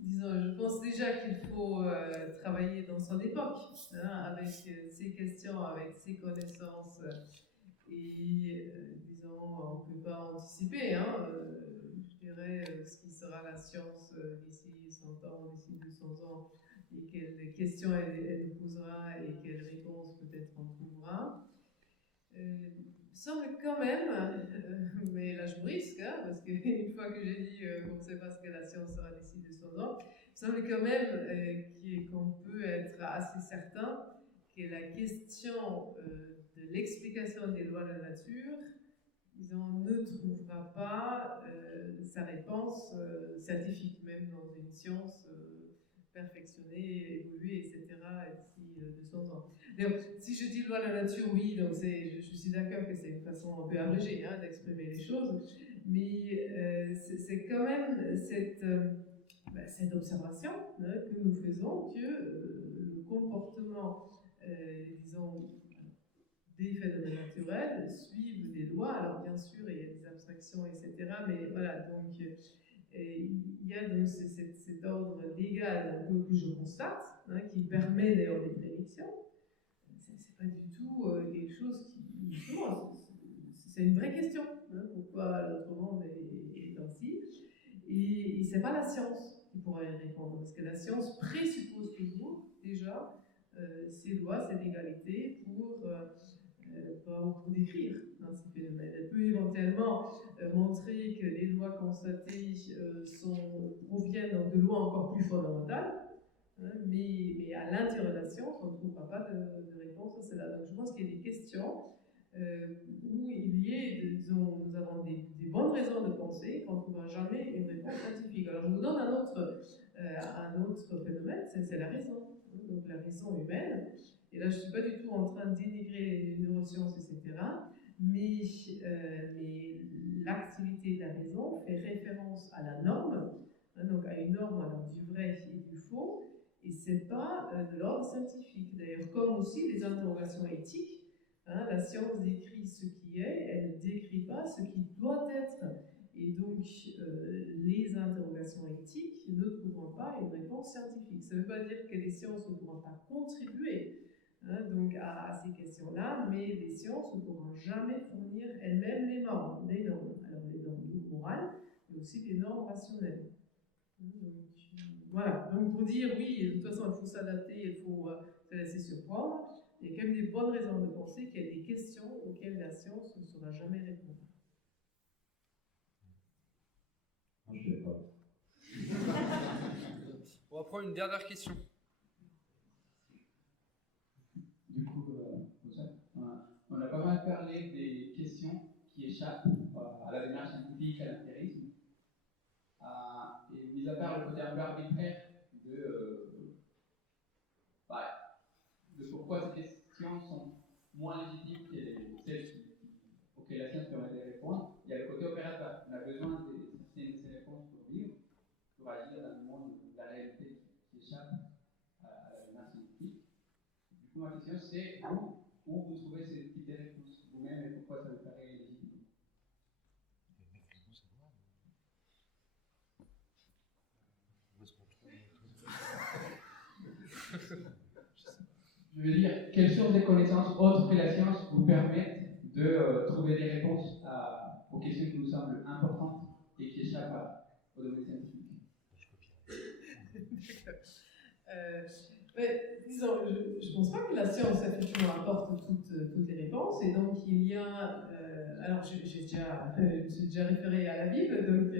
Disons, je pense déjà qu'il faut travailler dans son époque, hein, avec ses questions, avec ses connaissances. Et disons, on ne peut pas anticiper, hein, je dirais, ce qui sera la science d'ici 100 ans, d'ici 200 ans, et quelles questions elle nous posera et quelles réponses peut-être on trouvera. Semble quand même, mais là je brisque, hein, parce qu'une fois que j'ai dit qu'on ne sait pas ce que la science sera d'ici 200 ans, semble quand même qu'on peut être assez certain que la question de l'explication des lois de la nature, disons, ne trouvera pas sa réponse scientifique, même dans une science perfectionnée, évoluée, etc., d'ici 200 ans. Donc, si je dis loi de la nature, oui, donc je suis d'accord que c'est une façon un peu abrégée, hein, d'exprimer les choses, mais c'est quand même cette observation, hein, que nous faisons, que le comportement, disons, des phénomènes naturels suivent des lois. Alors bien sûr, il y a des abstractions, etc., mais voilà, donc il y a donc cet ordre légal que je constate, hein, qui permet d'ailleurs des prédictions. C'est pas du tout quelque chose qui, justement, c'est une vraie question, hein, pourquoi notre monde est ainsi. Et c'est pas la science qui pourra y répondre, parce que la science présuppose toujours déjà ces lois, ces légalités pour décrire, hein, ces phénomènes. Elle peut éventuellement montrer que les lois constatées proviennent donc de lois encore plus fondamentales, hein, mais à l'intérieur de la science, on ne trouvera pas de réponse à cela. Donc je pense qu'il y a des questions où nous avons des bonnes raisons de penser qu'on ne trouvera jamais une réponse scientifique. Alors je vous donne un autre phénomène, c'est la raison, hein, donc la raison humaine. Et là, je ne suis pas du tout en train de dénigrer les neurosciences, etc., mais l'activité de la raison fait référence à la norme, hein, donc à une norme alors, du vrai et du faux, et ce n'est pas de l'ordre scientifique. D'ailleurs, comme aussi les interrogations éthiques, hein, la science décrit ce qui est, elle ne décrit pas ce qui doit être. Et donc, les interrogations éthiques ne trouveront pas une réponse scientifique. Ça ne veut pas dire que les sciences ne pourront pas contribuer, hein, donc à ces questions-là, mais les sciences ne pourront jamais fournir elles-mêmes les normes. Alors les normes morales, mais aussi les normes rationnelles. Donc, voilà. Donc pour dire oui, de toute façon, il faut s'adapter, il faut se laisser surprendre, il y a quand même des bonnes raisons de penser qu'il y a des questions auxquelles la science ne saura jamais répondre. Moi, je suis d'accord. On va prendre une dernière question. Du coup, on a pas mal parlé des questions qui échappent à la démarche scientifique, à l'empirisme. Et mis à part le côté un peu arbitraire de pourquoi ces questions sont moins légitimes que celles auxquelles la science permet de répondre, il y a le côté opérateur. On a besoin de ces réponses pour vivre, pour agir dans le monde de la réalité qui échappe à la démarche scientifique. Du coup, ma question c'est où vous trouvez ce type de réponse vous-même et pourquoi ça vous paraît légitime? Je veux dire, quelles sources de connaissances autres que la science vous permettent de trouver des réponses aux questions qui nous semblent importantes et qui échappent au domaine scientifique? Disons, je ne pense pas que la science effectivement apporte toutes les réponses, et donc il y a. Alors j'ai déjà référé à la Bible, donc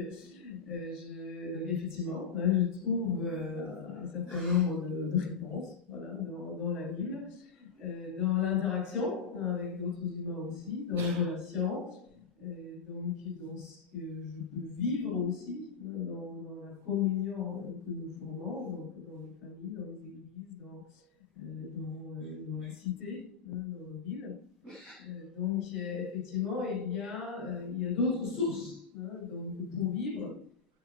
effectivement, hein, je trouve un certain nombre de réponses, voilà, dans la Bible. Dans l'interaction, hein, avec autres humains aussi, dans les relations, donc dans ce que je peux vivre aussi, hein, dans la communion que nous formons, donc dans les familles, dans les églises, dans la cité, hein, dans nos villes. Donc effectivement, il y a d'autres sources, hein, donc, pour vivre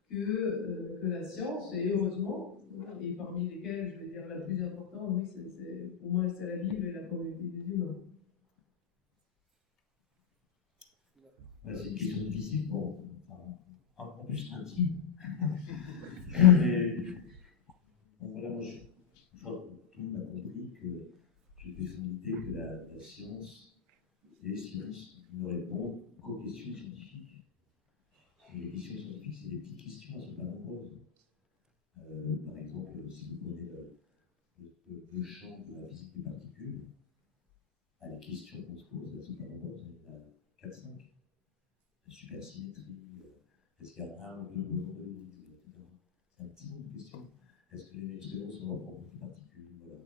que la science, et heureusement, et parmi lesquelles, je vais dire, la plus importante, oui, pour moi, c'est la Bible et la communauté des humains. C'est une question difficile, bon, enfin, en plus intime. Mais bon, voilà, moi, je crois que tout le monde a compris que je défends l'idée que la science, les sciences ne répondent qu'aux questions scientifiques. Et les questions scientifiques, c'est des petites questions, elles ne sont pas nombreuses. Par exemple, si vous prenez le champ de la physique des particules, les questions qu'on se pose, elles ne sont pas nombreuses, il y en a 4-5. La supersymétrie, est-ce qu'il y a un ou deux bosons de Higgs, etc. C'est un petit nombre de questions. Est-ce que les neutrinos sont leurs propres particules, voilà.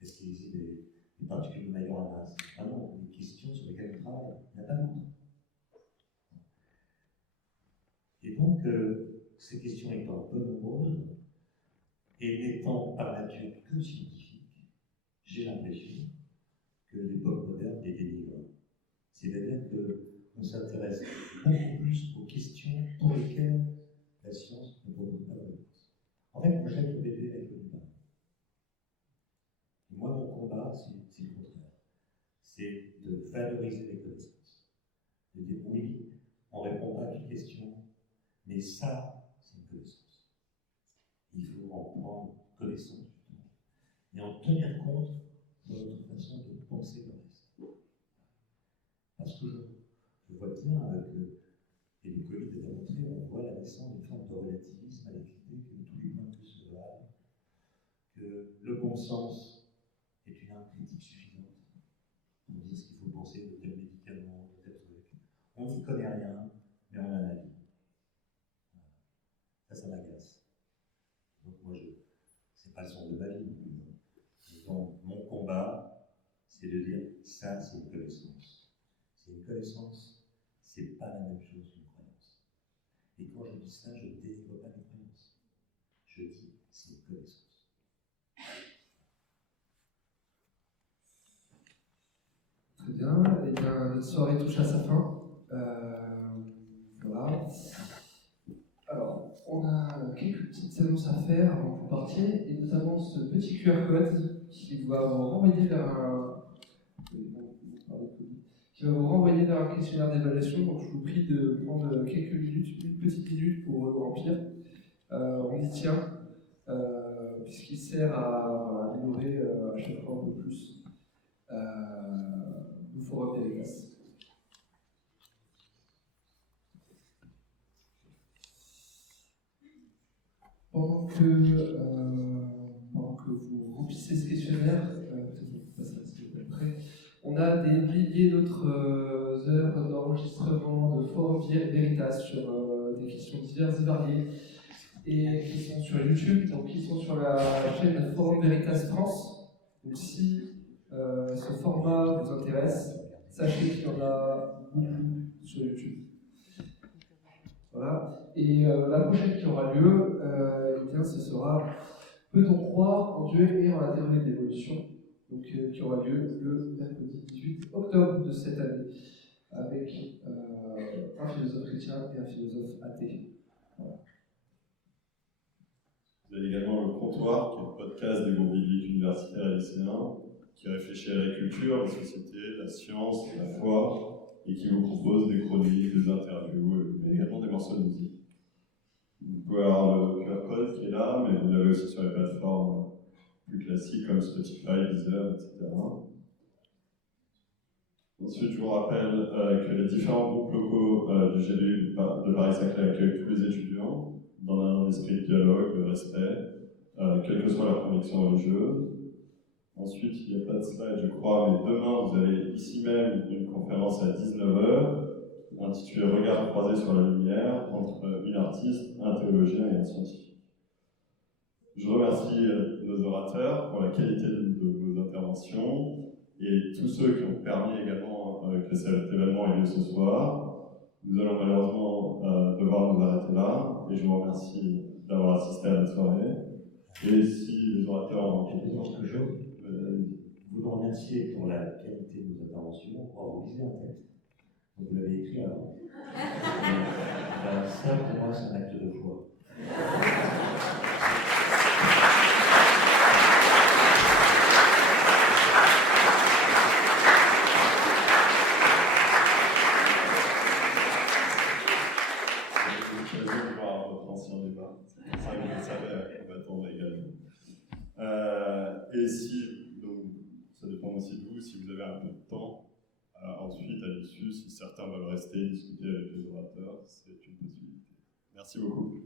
Est-ce qu'il existe des particules de meilleure masse? Vraiment, des questions sur lesquelles on travaille. Il n'y en a pas d'autres. Et donc, ces questions étant peu nombreuses, et n'étant par nature que scientifiques, j'ai l'impression que l'époque moderne les dénigre. C'est-à-dire qu'on s'intéresse beaucoup plus aux questions pour lesquelles la science ne propose pas de réponse. En fait, moi j'aime le bébé avec le débat. Moi, mon combat, c'est le contraire. C'est de valoriser les connaissances. De dire oui, on ne répond pas à toutes questions, mais ça, c'est une connaissance. Il faut en prendre connaissance, justement, et en tenir compte de notre façon de penser le reste. Parce que je vois bien et le Covid a démontré, on voit la naissance d'une forme de relativisme avec l'idée que tous les points de vue se valent, que le bon sens est une arme critique suffisante pour dire ce qu'il faut penser de tel médicament, de tel truc. On n'y connaît rien, mais on a un avis. Ça m'agace. Donc moi, c'est pas le sens de ma vie. Donc mon combat, c'est de dire, ça c'est une connaissance. C'est une connaissance, c'est pas la même chose qu'une croyance. Et quand je dis ça, je ne dénigre pas mes croyances. Je dis, c'est une connaissance. Très bien. Et bien, notre soirée touche à sa fin. Voilà. Alors, on a quelques petites annonces à faire avant que vous partiez, et notamment ce petit QR code qui va vous renvoyer vers un questionnaire d'évaluation. Donc, je vous prie de prendre quelques minutes, une petite minute pour le remplir. On y tient, puisqu'il sert à améliorer à chaque fois un peu plus le forum Veritas. Pendant que vous remplissez ce questionnaire, peut-être on passera à ce que après, on a des milliers d'autres heures d'enregistrement de forum Veritas sur des questions diverses et variées, et qui sont sur YouTube, donc qui sont sur la chaîne Forum Veritas France. Donc si ce format vous intéresse, sachez qu'il y en a beaucoup sur YouTube. Voilà. Et la prochaine qui aura lieu, eh bien, ce sera Peut-on croire en Dieu et en la théorie de l'évolution, donc qui aura lieu le mercredi 18 octobre de cette année, avec un philosophe chrétien et un philosophe athée. Voilà. Vous avez également le Comptoir, qui est le podcast des groupes bibliques universitaires et lycéens, qui réfléchit à la culture, la société, la science, la foi, et qui vous propose des chroniques, des interviews, mais également des morceaux de musique. Vous pouvez avoir le QR code qui est là, mais vous l'avez aussi sur les plateformes plus classiques comme Spotify, Deezer, etc. Ensuite, je vous rappelle que les différents groupes locaux du GBU de Paris-Saclay accueillent tous les étudiants dans un esprit de dialogue, de respect, quelle que soit leur conviction religieuse. Ensuite, il n'y a pas de slide, je crois, mais demain, vous avez ici même une conférence à 19h, intitulée « Regard croisé sur la lumière » entre une artiste, un théologien et un scientifique. Je remercie nos orateurs pour la qualité de vos interventions et tous ceux qui ont permis également que cet événement ait lieu ce soir. Nous allons malheureusement devoir nous arrêter là, et je vous remercie d'avoir assisté à la soirée. Et si les orateurs ont quelque chose, vous nous remerciez pour la qualité de nos interventions, pour avoir lisé un texte. Donc vous l'avez écrit avant. Ça, pour moi, c'est un acte de foi. Et si, donc, ça dépend aussi de vous, si vous avez un peu de temps, ensuite, à l'issue, si certains veulent rester discuter avec les orateurs, c'est une possibilité. Merci beaucoup.